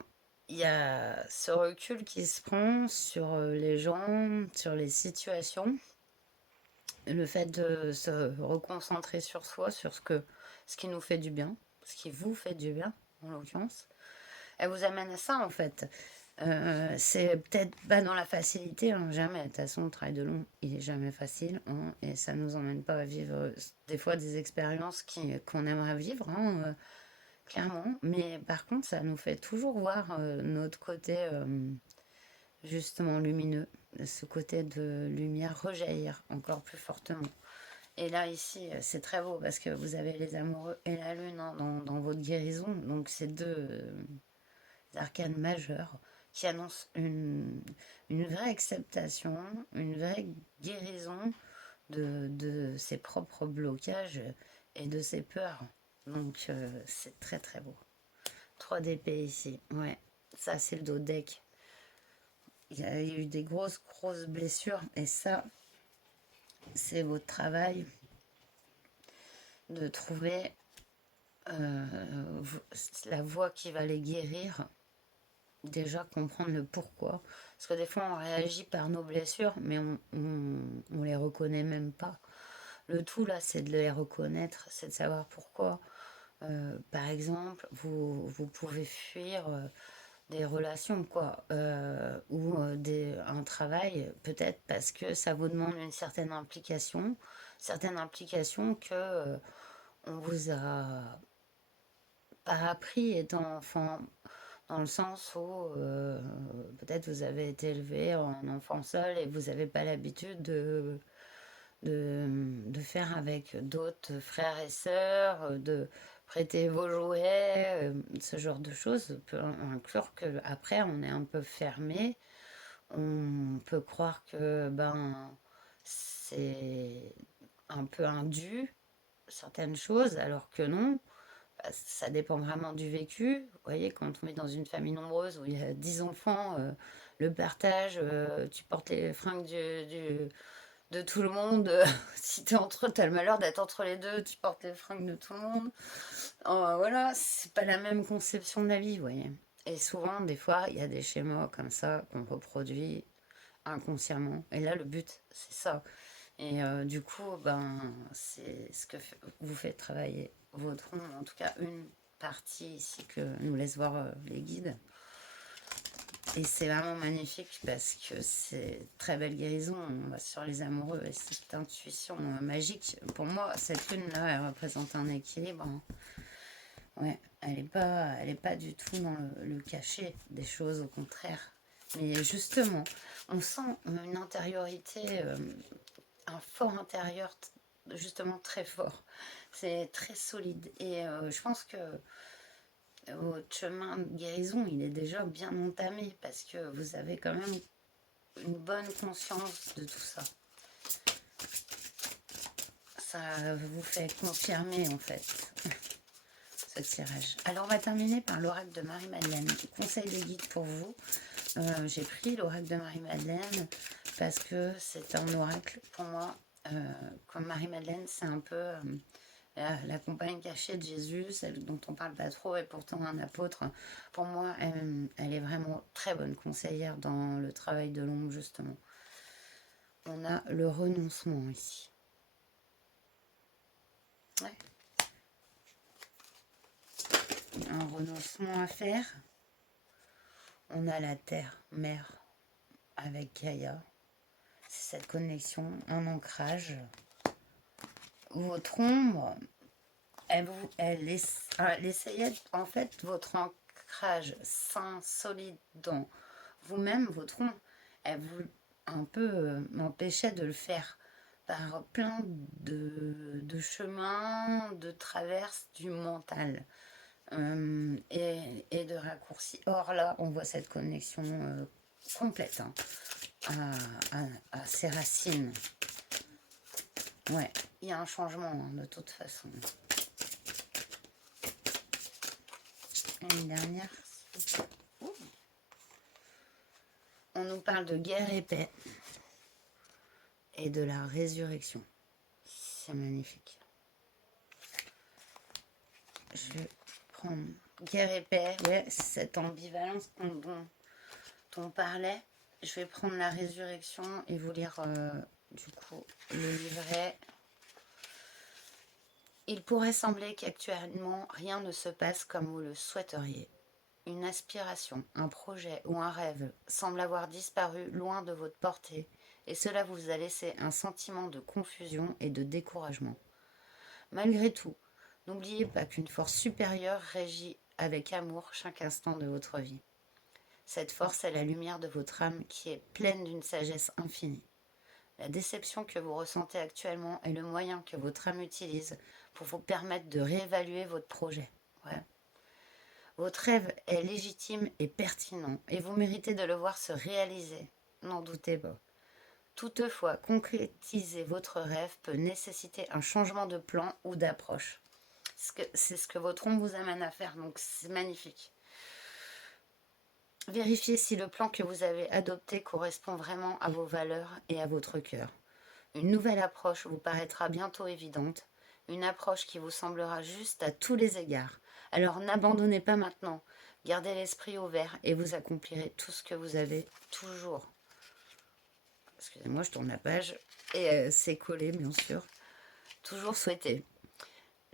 il y a ce recul qui se prend sur les gens, sur les situations. Le fait de se reconcentrer sur soi, sur ce qui nous fait du bien, ce qui vous fait du bien, en l'occurrence. Elle vous amène à ça, en fait. C'est peut-être pas dans la facilité, hein, jamais. De toute façon, le travail de long, il est jamais facile, hein, et ça nous emmène pas à vivre des fois des expériences qu'on aimerait vivre, hein, clairement. Mais par contre, ça nous fait toujours voir notre côté justement lumineux, ce côté de lumière rejaillir encore plus fortement. Et là, ici, c'est très beau parce que vous avez les amoureux et la lune, hein, dans votre guérison. Donc, c'est deux arcanes majeures qui annoncent une vraie acceptation, une vraie guérison de ses propres blocages et de ses peurs. Donc, c'est très très beau. 3 d'épée ici, ouais. Ça, c'est le dos deck. Il y a eu des grosses blessures et ça, c'est votre travail de trouver la voie qui va les guérir. Déjà comprendre le pourquoi. Parce que des fois, on réagit par nos blessures, mais on les reconnaît même pas. Le tout, là, c'est de les reconnaître, c'est de savoir pourquoi. Par exemple, vous pouvez fuir des relations, quoi, ou un travail, peut-être parce que ça vous demande une certaine implication que on vous a pas appris étant enfant, dans le sens où peut-être vous avez été élevé en enfant seul et vous n'avez pas l'habitude de faire avec d'autres frères et sœurs, de prêter vos jouets, ce genre de choses peut inclure que après on est un peu fermé, on peut croire que ben c'est un peu indu certaines choses alors que non. Bah, ça dépend vraiment du vécu. Vous voyez, quand on est dans une famille nombreuse où il y a 10 enfants, le partage, tu portes les fringues de tout le monde. Si t'as le malheur d'être entre les deux, tu portes les fringues de tout le monde. Voilà, c'est pas la même conception de la vie, vous voyez. Et souvent, des fois, il y a des schémas comme ça qu'on reproduit inconsciemment. Et là, le but, c'est ça. Et du coup, ben, c'est ce que vous faites travailler votre rond, en tout cas une partie ici que nous laisse voir les guides. Et c'est vraiment magnifique parce que c'est très belle guérison. On va sur les amoureux et cette intuition magique. Pour moi, cette lune-là, elle représente un équilibre, hein. Ouais, elle est pas du tout dans le cachet des choses, au contraire. Mais justement, on sent une intériorité, un fort intérieur, justement très fort. C'est très solide. Et je pense que votre chemin de guérison, il est déjà bien entamé parce que vous avez quand même une bonne conscience de tout ça. Ça vous fait confirmer en fait ce tirage. Alors on va terminer par l'oracle de Marie-Madeleine. Conseil des guides pour vous. J'ai pris l'oracle de Marie-Madeleine parce que c'est un oracle pour moi. Comme Marie-Madeleine, c'est un peu la compagne cachée de Jésus, celle dont on parle pas trop et pourtant un apôtre. Pour moi, elle est vraiment très bonne conseillère dans le travail de l'ombre, justement. On a le renoncement ici. Ouais. Un renoncement à faire. On a la terre, mère, avec Gaïa. C'est cette connexion, un ancrage. Votre ombre, elle essayait, en fait, votre ancrage sain, solide dans vous-même, votre ombre, elle vous un peu m'empêchait de le faire par plein de chemins, de traverses du mental et de raccourcis. Or là, on voit cette connexion complète, hein, à ses racines. Ouais, il y a un changement, hein, de toute façon. Et une dernière. on nous parle de guerre et paix et de la résurrection. C'est magnifique. Je vais prendre guerre et paix, ouais, cette ambivalence dont on parlait. Je vais prendre la résurrection et vous lire du coup le livret. Il pourrait sembler qu'actuellement rien ne se passe comme vous le souhaiteriez. Une aspiration, un projet ou un rêve semble avoir disparu loin de votre portée et cela vous a laissé un sentiment de confusion et de découragement. Malgré tout, n'oubliez pas qu'une force supérieure régit avec amour chaque instant de votre vie. Cette force est la lumière de votre âme qui est pleine d'une sagesse infinie. La déception que vous ressentez actuellement est le moyen que votre âme utilise pour vous permettre de réévaluer votre projet. Ouais. Votre rêve est légitime et pertinent et vous méritez de le voir se réaliser. N'en doutez pas. Toutefois, concrétiser votre rêve peut nécessiter un changement de plan ou d'approche. C'est ce que votre ombre vous amène à faire, donc c'est magnifique. Vérifiez si le plan que vous avez adopté correspond vraiment à vos valeurs et à votre cœur. Une nouvelle approche vous paraîtra bientôt évidente, une approche qui vous semblera juste à tous les égards. Alors n'abandonnez pas maintenant, gardez l'esprit ouvert et vous accomplirez tout ce que vous avez toujours. Excusez-moi, je tourne la page et c'est collé bien sûr. Toujours souhaité.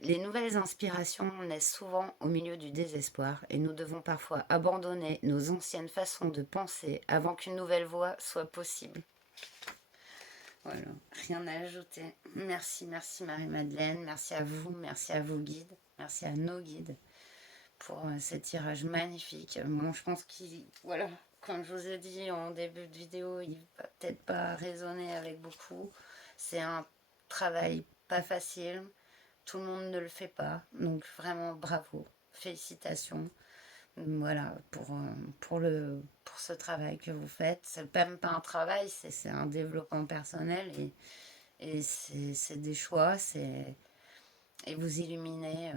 Les nouvelles inspirations naissent souvent au milieu du désespoir et nous devons parfois abandonner nos anciennes façons de penser avant qu'une nouvelle voie soit possible. Voilà, rien à ajouter. Merci, merci Marie-Madeleine, merci à vous guides, merci à nos guides pour ces tirages magnifiques. Bon, je pense qu'il, voilà, comme je vous ai dit en début de vidéo, il va peut-être pas résonner avec beaucoup. C'est un travail pas facile. Tout le monde ne le fait pas, donc vraiment bravo, félicitations. Voilà, pour ce travail que vous faites. C'est même pas un travail, c'est un développement personnel et c'est des choix, et vous illuminez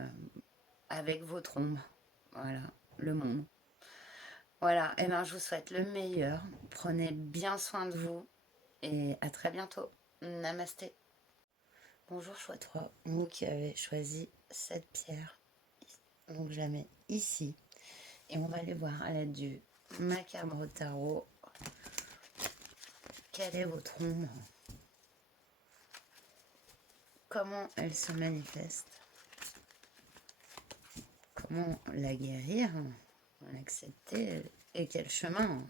avec votre ombre, voilà, le monde. Voilà, et bien je vous souhaite le meilleur. Prenez bien soin de vous et à très bientôt. Namasté. Bonjour choix 3, vous qui avez choisi cette pierre, donc je la mets ici et on va aller voir à l'aide du macabre tarot quelle est votre ombre, comment elle se manifeste, comment la guérir, l'accepter et quel chemin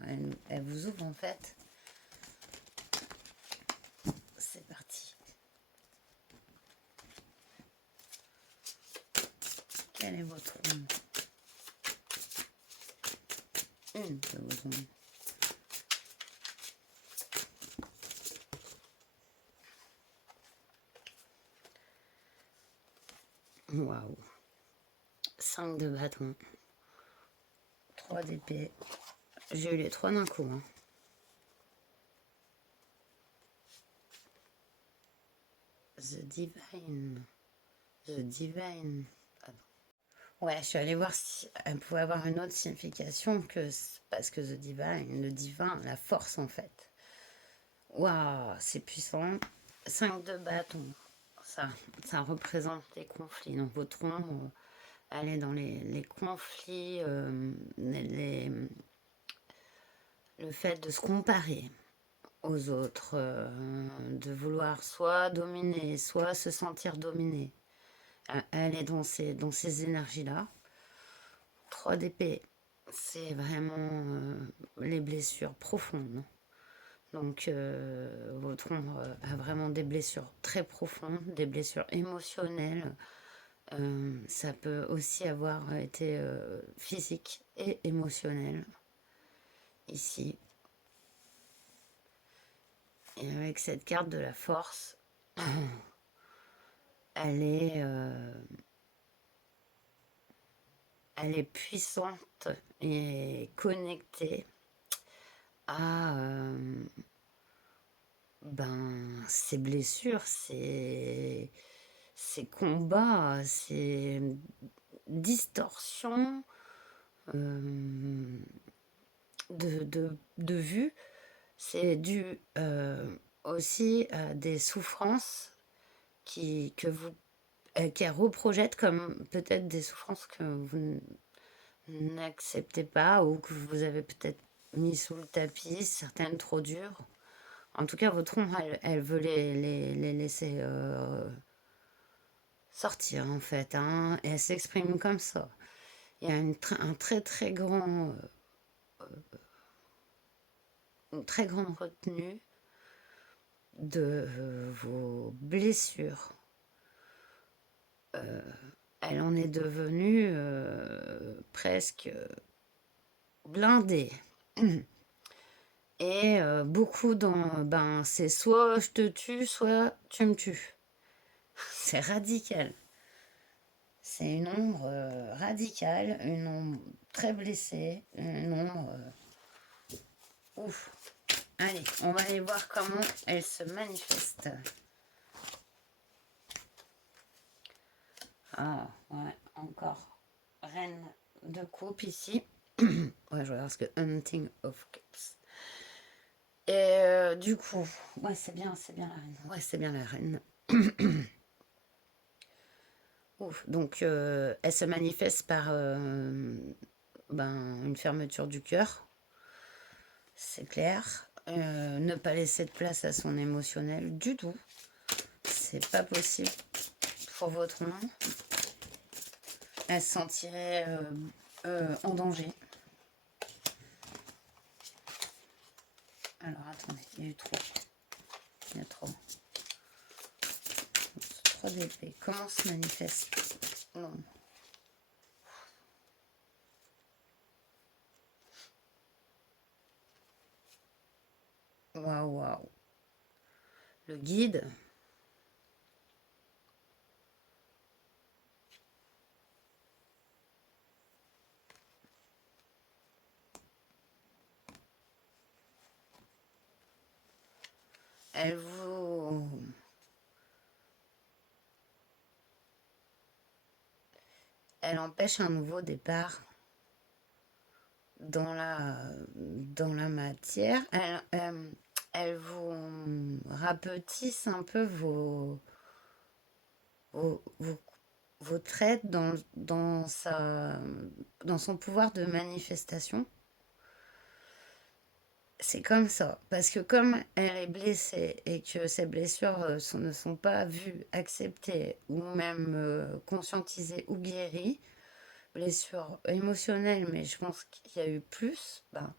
elle vous ouvre en fait. C'est parti. Quelle est votre ombre? Une de vos ombres. Waouh. 5 de bâton. 3 d'épée. J'ai eu les 3 d'un coup. Hein. The Divine. The Divine. Ah non. Ouais, je suis allée voir si elle pouvait avoir une autre signification parce que The Divine, le divin, la force en fait. Waouh, c'est puissant. 5 de bâton. Ça représente les conflits. Donc votre ombre, elle est dans les conflits, le fait de se comparer aux autres, de vouloir soit dominer, soit se sentir dominé. Elle est dans ces énergies-là. 3 d'épée, c'est vraiment les blessures profondes. Donc votre ombre a vraiment des blessures très profondes, des blessures émotionnelles. Ça peut aussi avoir été physique et émotionnel ici. Et avec cette carte de la force, elle est puissante et connectée à ces blessures, ces combats, ces distorsions de vue c'est dû aussi à des souffrances qu'elle reprojette comme peut-être des souffrances que vous n'acceptez pas ou que vous avez peut-être mis sous le tapis, certaines trop dures. En tout cas, votre ombre, elle veut les laisser sortir, en fait, hein, et elle s'exprime comme ça. Il y a un très très grand, une très grande retenue de vos blessures. Elle en est devenue presque blindée. Et beaucoup dans, ben, c'est soit je te tue, soit tu me tues. C'est radical. C'est une ombre radicale, une ombre très blessée, une ombre... ouf. Allez, on va aller voir comment elle se manifeste. Ah, ouais, encore. Reine de coupe ici. Ouais, je regarde ce que Hunting of Cups. Et du coup, ouais, c'est bien la reine. Ouais, c'est bien la reine. Ouf. Donc, elle se manifeste par ben, une fermeture du cœur, c'est clair. Ne pas laisser de place à son émotionnel du tout. C'est pas possible pour votre nom. Elle se sentirait en danger. Alors, attendez, il y a eu trop. Il y a trop. 3 d'épée. Comment se manifeste? Non. Waouh, waouh. Le guide. Elle vous... Elle empêche un nouveau départ dans la matière. Elle vous rapetisse un peu vos, vos, vos traits dans son pouvoir de manifestation. C'est comme ça, parce que comme elle est blessée et que ses blessures ne sont pas vues, acceptées ou même conscientisées ou guéries, blessures émotionnelles, mais je pense qu'il y a eu plus, ben,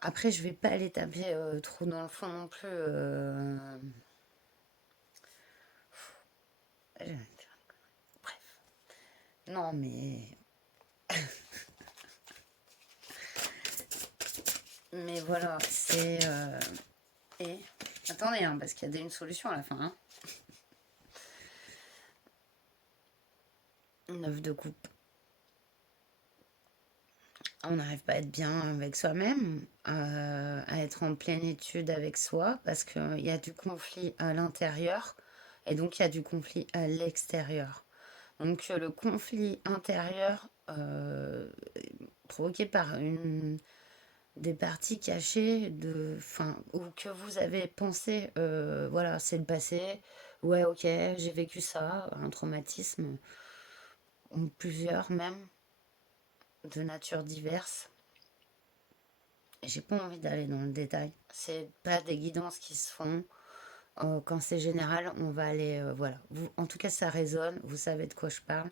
après je vais pas aller taper trop dans le fond non plus. Bref, non mais... Mais voilà, c'est... Et... Attendez, hein, parce qu'il y a une solution à la fin. Hein. 9 de coupe. On n'arrive pas à être bien avec soi-même, à être en plénitude avec soi, parce qu'il y a du conflit à l'intérieur, et donc il y a du conflit à l'extérieur. Donc le conflit intérieur provoqué par des parties cachées ou que vous avez pensé, voilà, c'est le passé, ouais, ok, j'ai vécu ça, un traumatisme, ou plusieurs même, de nature diverse. J'ai pas envie d'aller dans le détail. C'est pas des guidances qui se font. Quand c'est général, on va aller, voilà. En tout cas, ça résonne. Vous savez de quoi je parle.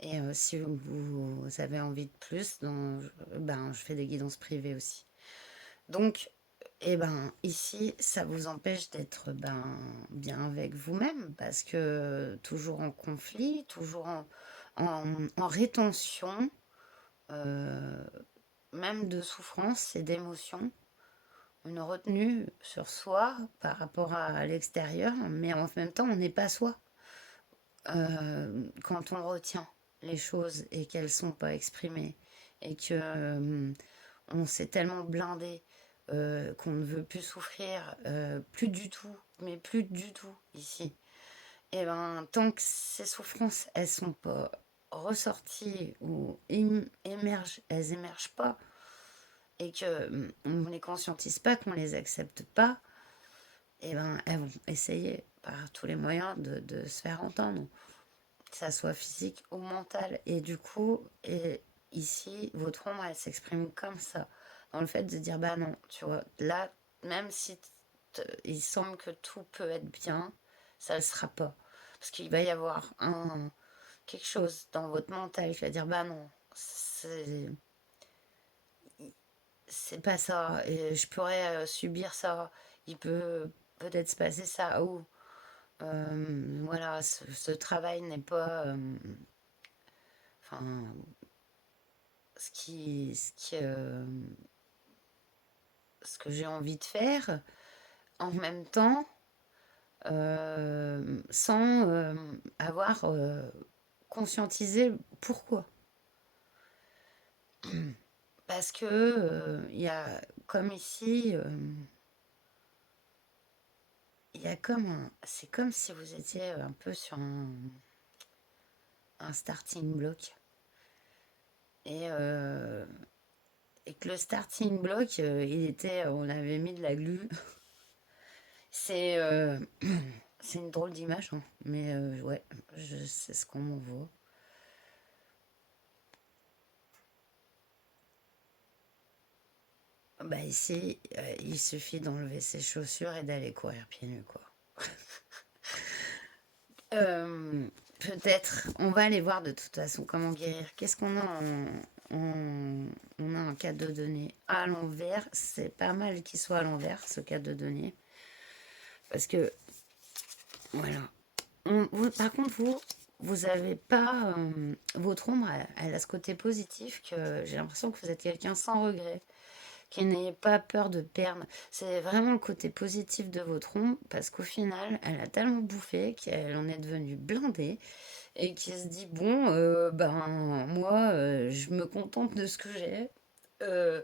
Et si vous avez envie de plus, ben, je fais des guidances privées aussi. Donc, eh ben, ici, ça vous empêche d'être ben, bien avec vous-même parce que toujours en conflit, toujours en rétention, euh, même de souffrance et d'émotion, une retenue sur soi par rapport à l'extérieur, mais en même temps, on n'est pas soi. Quand on retient les choses et qu'elles sont pas exprimées et que on s'est tellement blindé qu'on ne veut plus souffrir, plus du tout, mais plus du tout ici. Et ben tant que ces souffrances elles sont pas ressorties ou émergent, elles émergent pas. et que on les conscientise pas, qu'on les accepte pas, et ben elles vont essayer par tous les moyens de se faire entendre, que ça soit physique ou mental. Et du coup, ici, votre ombre, elle s'exprime comme ça, dans le fait de dire, bah non, tu vois, là, même si il semble que tout peut être bien, ça ne le sera pas. Parce qu'il va y avoir quelque chose dans votre mental qui va dire, bah non, c'est pas ça, et je pourrais subir ça, il peut peut-être se passer ça, ou voilà, ce travail n'est pas enfin ce que j'ai envie de faire en même temps, sans avoir conscientisé pourquoi. Parce que il y a comme ici, il y a comme c'est comme si vous étiez un peu sur un starting block, et, euh, et que le starting block, on avait mis de la glu. C'est c'est une drôle d'image, hein, mais ouais, je sais ce qu'on m'envoie. Bah ici, il suffit d'enlever ses chaussures et d'aller courir pieds nus, quoi. Euh, Peut-être, on va aller voir de toute façon comment guérir. Qu'est-ce qu'on a on a un cadre de données à l'envers. C'est pas mal qu'il soit à l'envers, ce cadre de données. Parce que, voilà. Par contre, vous avez pas... votre ombre, elle a ce côté positif que j'ai l'impression que vous êtes quelqu'un sans regret, qui n'ayez pas peur de perdre. C'est vraiment le côté positif de votre ombre, parce qu'au final, elle a tellement bouffé qu'elle en est devenue blindée, et qui se dit, bon, ben, moi, je me contente de ce que j'ai. Euh,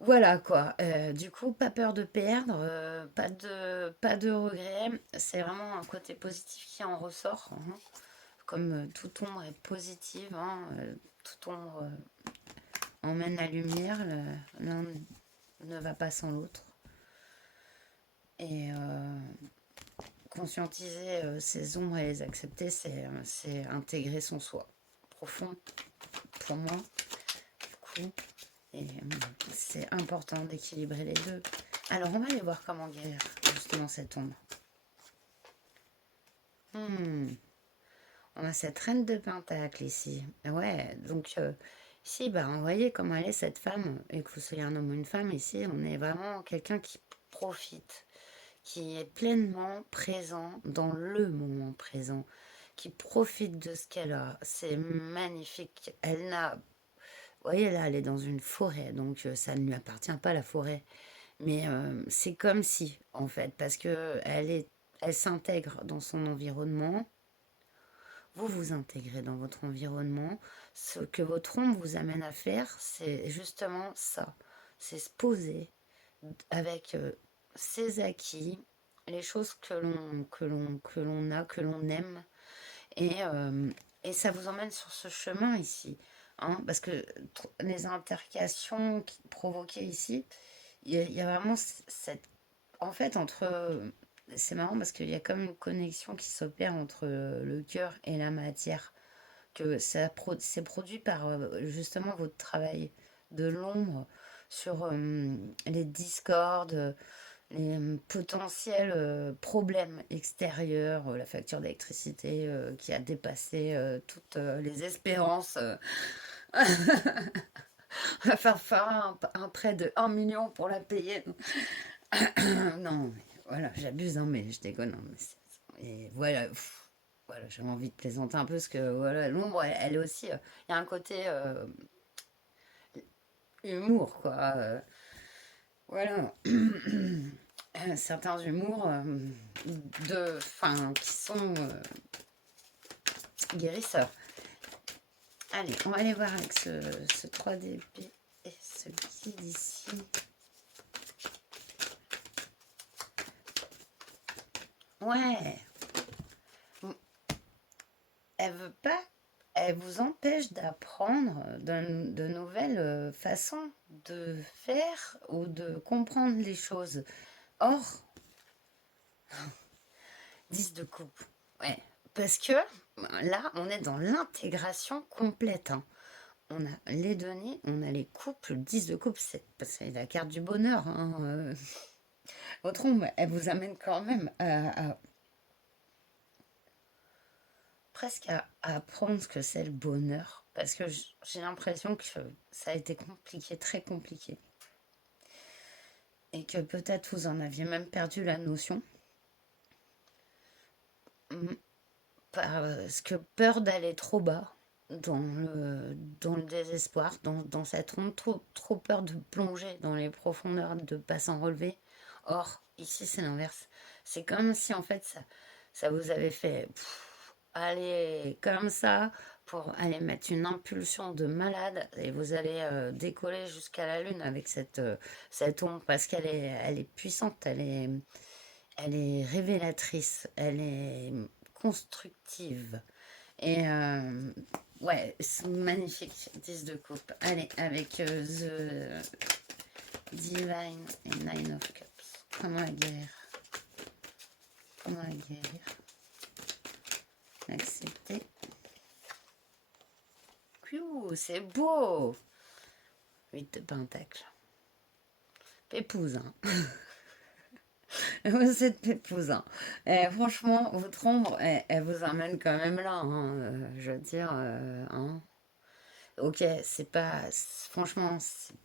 voilà quoi. Du coup, pas peur de perdre, pas de regret. C'est vraiment un côté positif qui en ressort, hein. Comme toute ombre est positive, hein, toute ombre emmène la lumière, l'un ne va pas sans l'autre. Et conscientiser ses ombres et les accepter, c'est intégrer son soi profond pour moi, du coup. Et c'est important d'équilibrer les deux. Alors, on va aller voir comment guérir justement cette ombre. On a cette reine de pentacle ici. Ouais, donc ici, bah, vous voyez comment elle est cette femme, et que vous soyez un homme ou une femme, ici, on est vraiment quelqu'un qui profite, qui est pleinement présent dans le moment présent, qui profite de ce qu'elle a. C'est magnifique. Elle n'a... Vous voyez là, elle est dans une forêt, donc ça ne lui appartient pas la forêt. Mais c'est comme si, en fait, parce que elle s'intègre dans son environnement. Vous vous intégrez dans votre environnement. Ce que votre ombre vous amène à faire, c'est justement ça. C'est se poser avec ses acquis, les choses que l'on a, que l'on aime. Et, euh, et ça vous emmène sur ce chemin ici, hein, parce que les altercations provoquées ici, il y a vraiment cette... En fait, c'est marrant parce qu'il y a comme une connexion qui s'opère entre le cœur et la matière, que c'est produit par justement votre travail de l'ombre sur les discordes, les potentiels problèmes extérieurs, la facture d'électricité qui a dépassé toutes les espérances. À faire un prêt de 1 million pour la payer. Non, mais voilà, j'abuse, hein, mais je déconne, hein, et voilà, voilà, j'avais envie de plaisanter un peu parce que voilà, l'ombre, elle est aussi, il y a un côté humour, quoi. Voilà. Certains humours qui sont guérisseurs. Allez, on va aller voir avec ce 3DP et ce guide ici. Ouais. Elle veut pas elle vous empêche d'apprendre de nouvelles façons de faire ou de comprendre les choses. Or, 10 de coupe. Ouais. Parce que là, on est dans l'intégration complète, hein. On a les données, on a les couples, le 10 de coupe, c'est la carte du bonheur, hein. Votre ombre, elle vous amène quand même presque à apprendre ce que c'est le bonheur. Parce que j'ai l'impression que ça a été compliqué, très compliqué. Et que peut-être vous en aviez même perdu la notion. Parce que peur d'aller trop bas dans le désespoir, dans cette honte, trop peur de plonger dans les profondeurs, de ne pas s'en relever. Or, ici, c'est l'inverse. C'est comme si, en fait, ça vous avait fait aller comme ça pour aller mettre une impulsion de malade et vous allez décoller jusqu'à la lune avec cette ombre parce elle est puissante, elle est révélatrice, elle est constructive. Et ouais, c'est magnifique, 10 de coupe. Allez, avec The Divine et Nine of Cups. Comment la guérir? Comment la guérir? L'accepter. C'est beau! 8 de Pentacle. Pépouze, hein. Vous êtes pépouze, hein. Et franchement, votre ombre, elle vous emmène quand même là, hein. Je veux dire, hein. Ok, c'est pas, franchement, c'est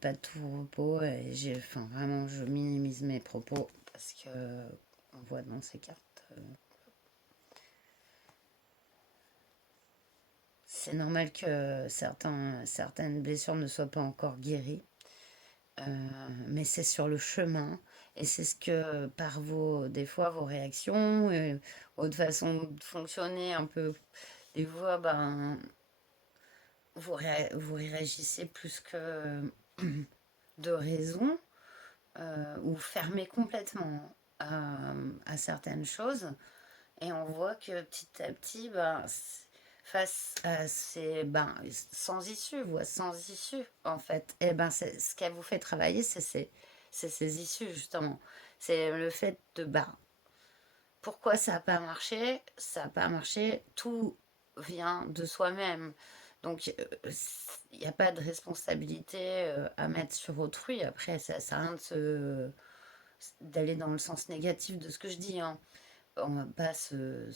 pas tout repos. Et enfin, vraiment, je minimise mes propos parce que on voit dans ces cartes. C'est normal que certaines blessures ne soient pas encore guéries, mais c'est sur le chemin. Et c'est ce que, par des fois, vos réactions, votre façon de fonctionner un peu, des fois, ben, vous réagissez plus que de raison ou fermez complètement à certaines choses. Et on voit que petit à petit, ben, face à ces ben, sans issue, voie sans issue, en fait, et ben, ce qu'elle vous fait travailler, c'est ces issues, justement. C'est le fait de, ben, pourquoi ça n'a pas marché? Ça n'a pas marché, tout vient de soi-même. Donc, il n'y a pas de responsabilité à mettre sur autrui. Après, ça sert à rien d'aller dans le sens négatif de ce que je dis, hein. On va pas se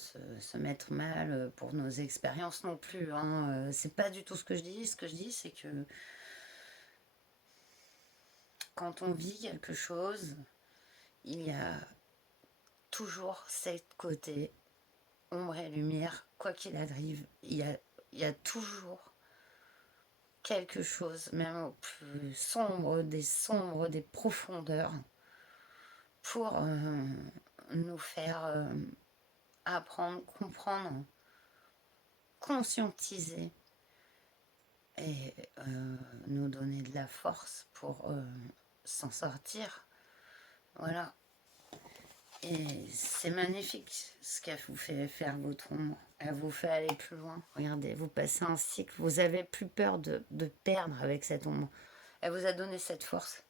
mettre mal pour nos expériences non plus, hein. C'est pas du tout ce que je dis. Ce que je dis, c'est que quand on vit quelque chose, il y a toujours cette côté ombre et lumière, quoi qu'il arrive. Il y a toujours quelque chose, même au plus sombre, des profondeurs, pour nous faire apprendre, comprendre, conscientiser et nous donner de la force pour s'en sortir. Voilà. Et c'est magnifique ce qu'elle vous fait faire votre ombre. Elle vous fait aller plus loin. Regardez, vous passez un cycle. Vous avez plus peur de perdre avec cette ombre. Elle vous a donné cette force,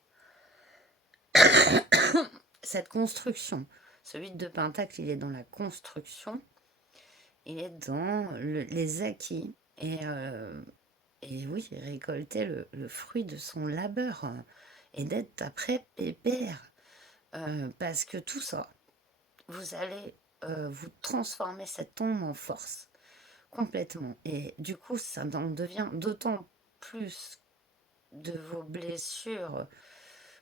cette construction. Ce 8 de Pentacle, il est dans la construction. Il est dans les acquis. Et oui, récolter le fruit de son labeur et d'être après pépère. Parce que tout ça, vous allez vous transformer cette ombre en force complètement. Et du coup, ça en devient d'autant plus de vos blessures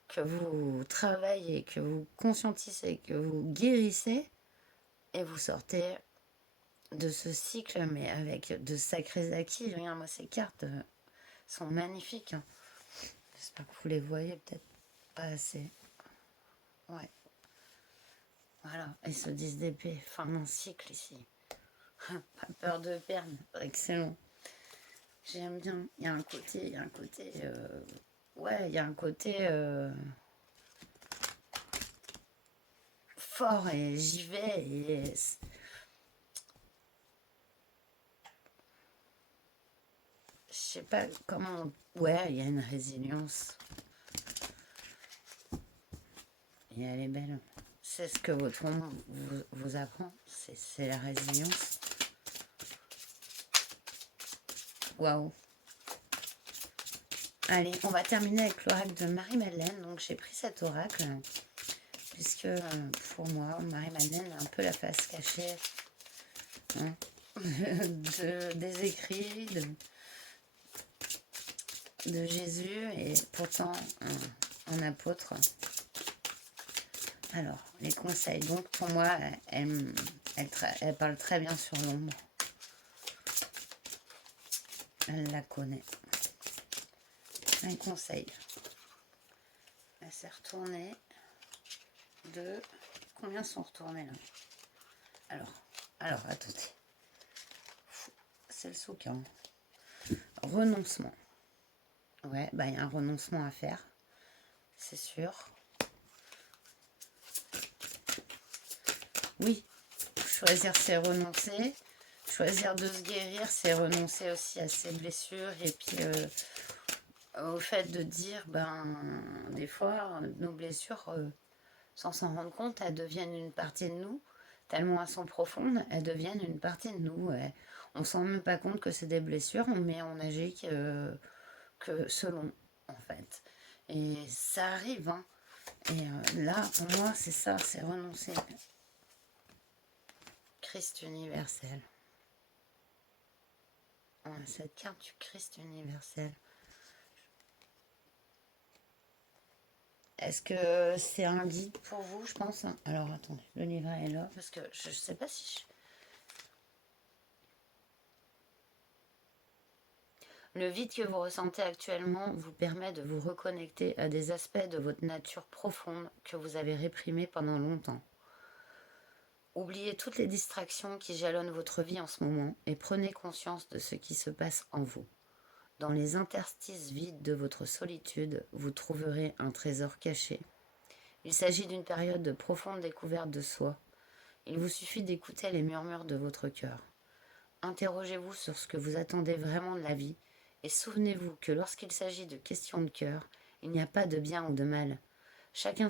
que vous travaillez, que vous conscientisez, que vous guérissez et vous sortez de ce cycle, mais avec de sacrés acquis. Regarde, moi, ces cartes sont magnifiques, hein. J'espère que vous les voyez peut-être pas assez. Ouais. Voilà. Et ce 10 d'épée, fin d'un cycle ici. Pas peur de perdre. Excellent. J'aime bien. Il y a un côté. Ouais, il y a un côté fort et j'y vais. Et je sais pas comment... Ouais, il y a une résilience. Et elle est belle. C'est ce que votre ombre vous apprend. C'est la résilience. Waouh. Allez, on va terminer avec l'oracle de Marie-Madeleine. Donc j'ai pris cet oracle, puisque pour moi, Marie-Madeleine a un peu la face cachée, hein, des écrits de Jésus, et pourtant un apôtre. Alors, les conseils. Donc pour moi, elle parle très bien sur l'ombre. Elle la connaît. Un conseil. Elle s'est retournée de... Combien sont retournés là? Alors, attendez. C'est le souquin. Renoncement. Ouais, bah il y a un renoncement à faire. C'est sûr. Oui, choisir c'est renoncer. Choisir de se guérir, c'est renoncer aussi à ses blessures. Et puis au fait de dire, des fois, nos blessures, sans s'en rendre compte, elles deviennent une partie de nous. Tellement elles sont profondes, elles deviennent une partie de nous. On ne se rend même pas compte que c'est des blessures, mais on agit que selon, en fait. Et ça arrive, hein. Et là, pour moi, c'est ça, c'est renoncer. Christ universel. On a cette carte du Christ universel. Est-ce que c'est un guide pour vous, je pense? Alors, attendez, le livret est là, parce que je ne sais pas si... Le vide que vous ressentez actuellement vous permet de vous reconnecter à des aspects de votre nature profonde que vous avez réprimés pendant longtemps. Oubliez toutes les distractions qui jalonnent votre vie en ce moment et prenez conscience de ce qui se passe en vous. Dans les interstices vides de votre solitude, vous trouverez un trésor caché. Il s'agit d'une période de profonde découverte de soi. Il vous suffit d'écouter les murmures de votre cœur. Interrogez-vous sur ce que vous attendez vraiment de la vie et souvenez-vous que lorsqu'il s'agit de questions de cœur, il n'y a pas de bien ou de mal. Chacun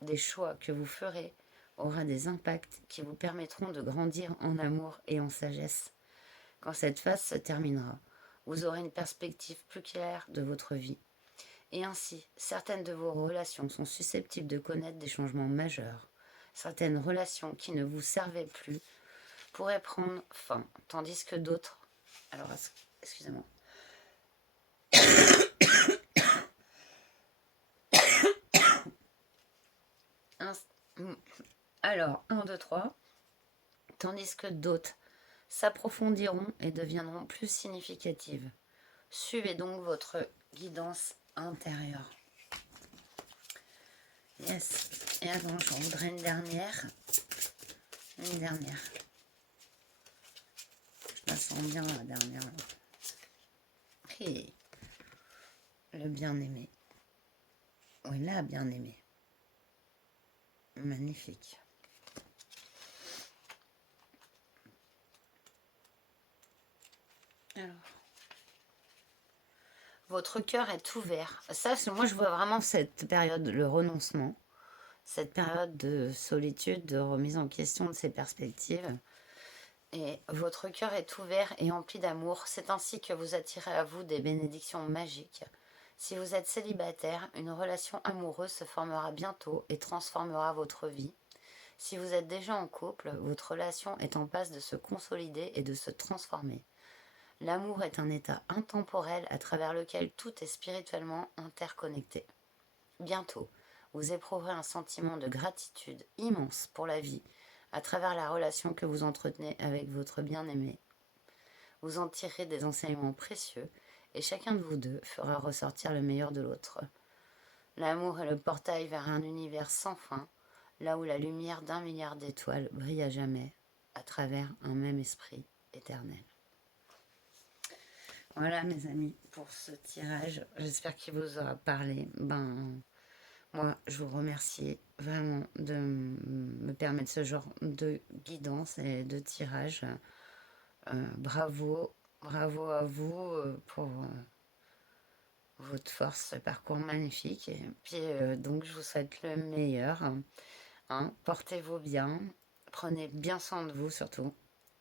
des choix que vous ferez aura des impacts qui vous permettront de grandir en amour et en sagesse. Quand cette phase se terminera, vous aurez une perspective plus claire de votre vie. Et ainsi, certaines de vos relations sont susceptibles de connaître des changements majeurs. Certaines relations qui ne vous servaient plus pourraient prendre fin, tandis que d'autres... Alors, excusez-moi. Alors, 1, 2, 3. Tandis que d'autres s'approfondiront et deviendront plus significatives. Suivez donc votre guidance intérieure. Yes. Et attends, j'en voudrais une dernière. Une dernière. Je la sens bien, la dernière. Hey. Le bien-aimé. Oui, la bien-aimé. Magnifique. Alors. Votre cœur est ouvert. Ça, moi, je vois vraiment cette période, le renoncement, cette période de solitude, de remise en question de ses perspectives. Et votre cœur est ouvert et empli d'amour. C'est ainsi que vous attirez à vous des bénédictions magiques. Si vous êtes célibataire, une relation amoureuse se formera bientôt et transformera votre vie. Si vous êtes déjà en couple, votre relation est en passe de se consolider et de se transformer. L'amour est un état intemporel à travers lequel tout est spirituellement interconnecté. Bientôt, vous éprouverez un sentiment de gratitude immense pour la vie à travers la relation que vous entretenez avec votre bien-aimé. Vous en tirerez des enseignements précieux et chacun de vous deux fera ressortir le meilleur de l'autre. L'amour est le portail vers un univers sans fin, là où la lumière d'1 milliard d'étoiles brille à jamais à travers un même esprit éternel. Voilà mes amis pour ce tirage, j'espère qu'il vous aura parlé. Moi je vous remercie vraiment de me permettre ce genre de guidance et de tirage. Bravo, Bravo à vous pour votre force, ce parcours magnifique. Et puis, donc, je vous souhaite le meilleur, hein. Portez-vous bien, prenez bien soin de vous surtout.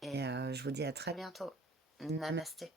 Et je vous dis à très bientôt. Namasté.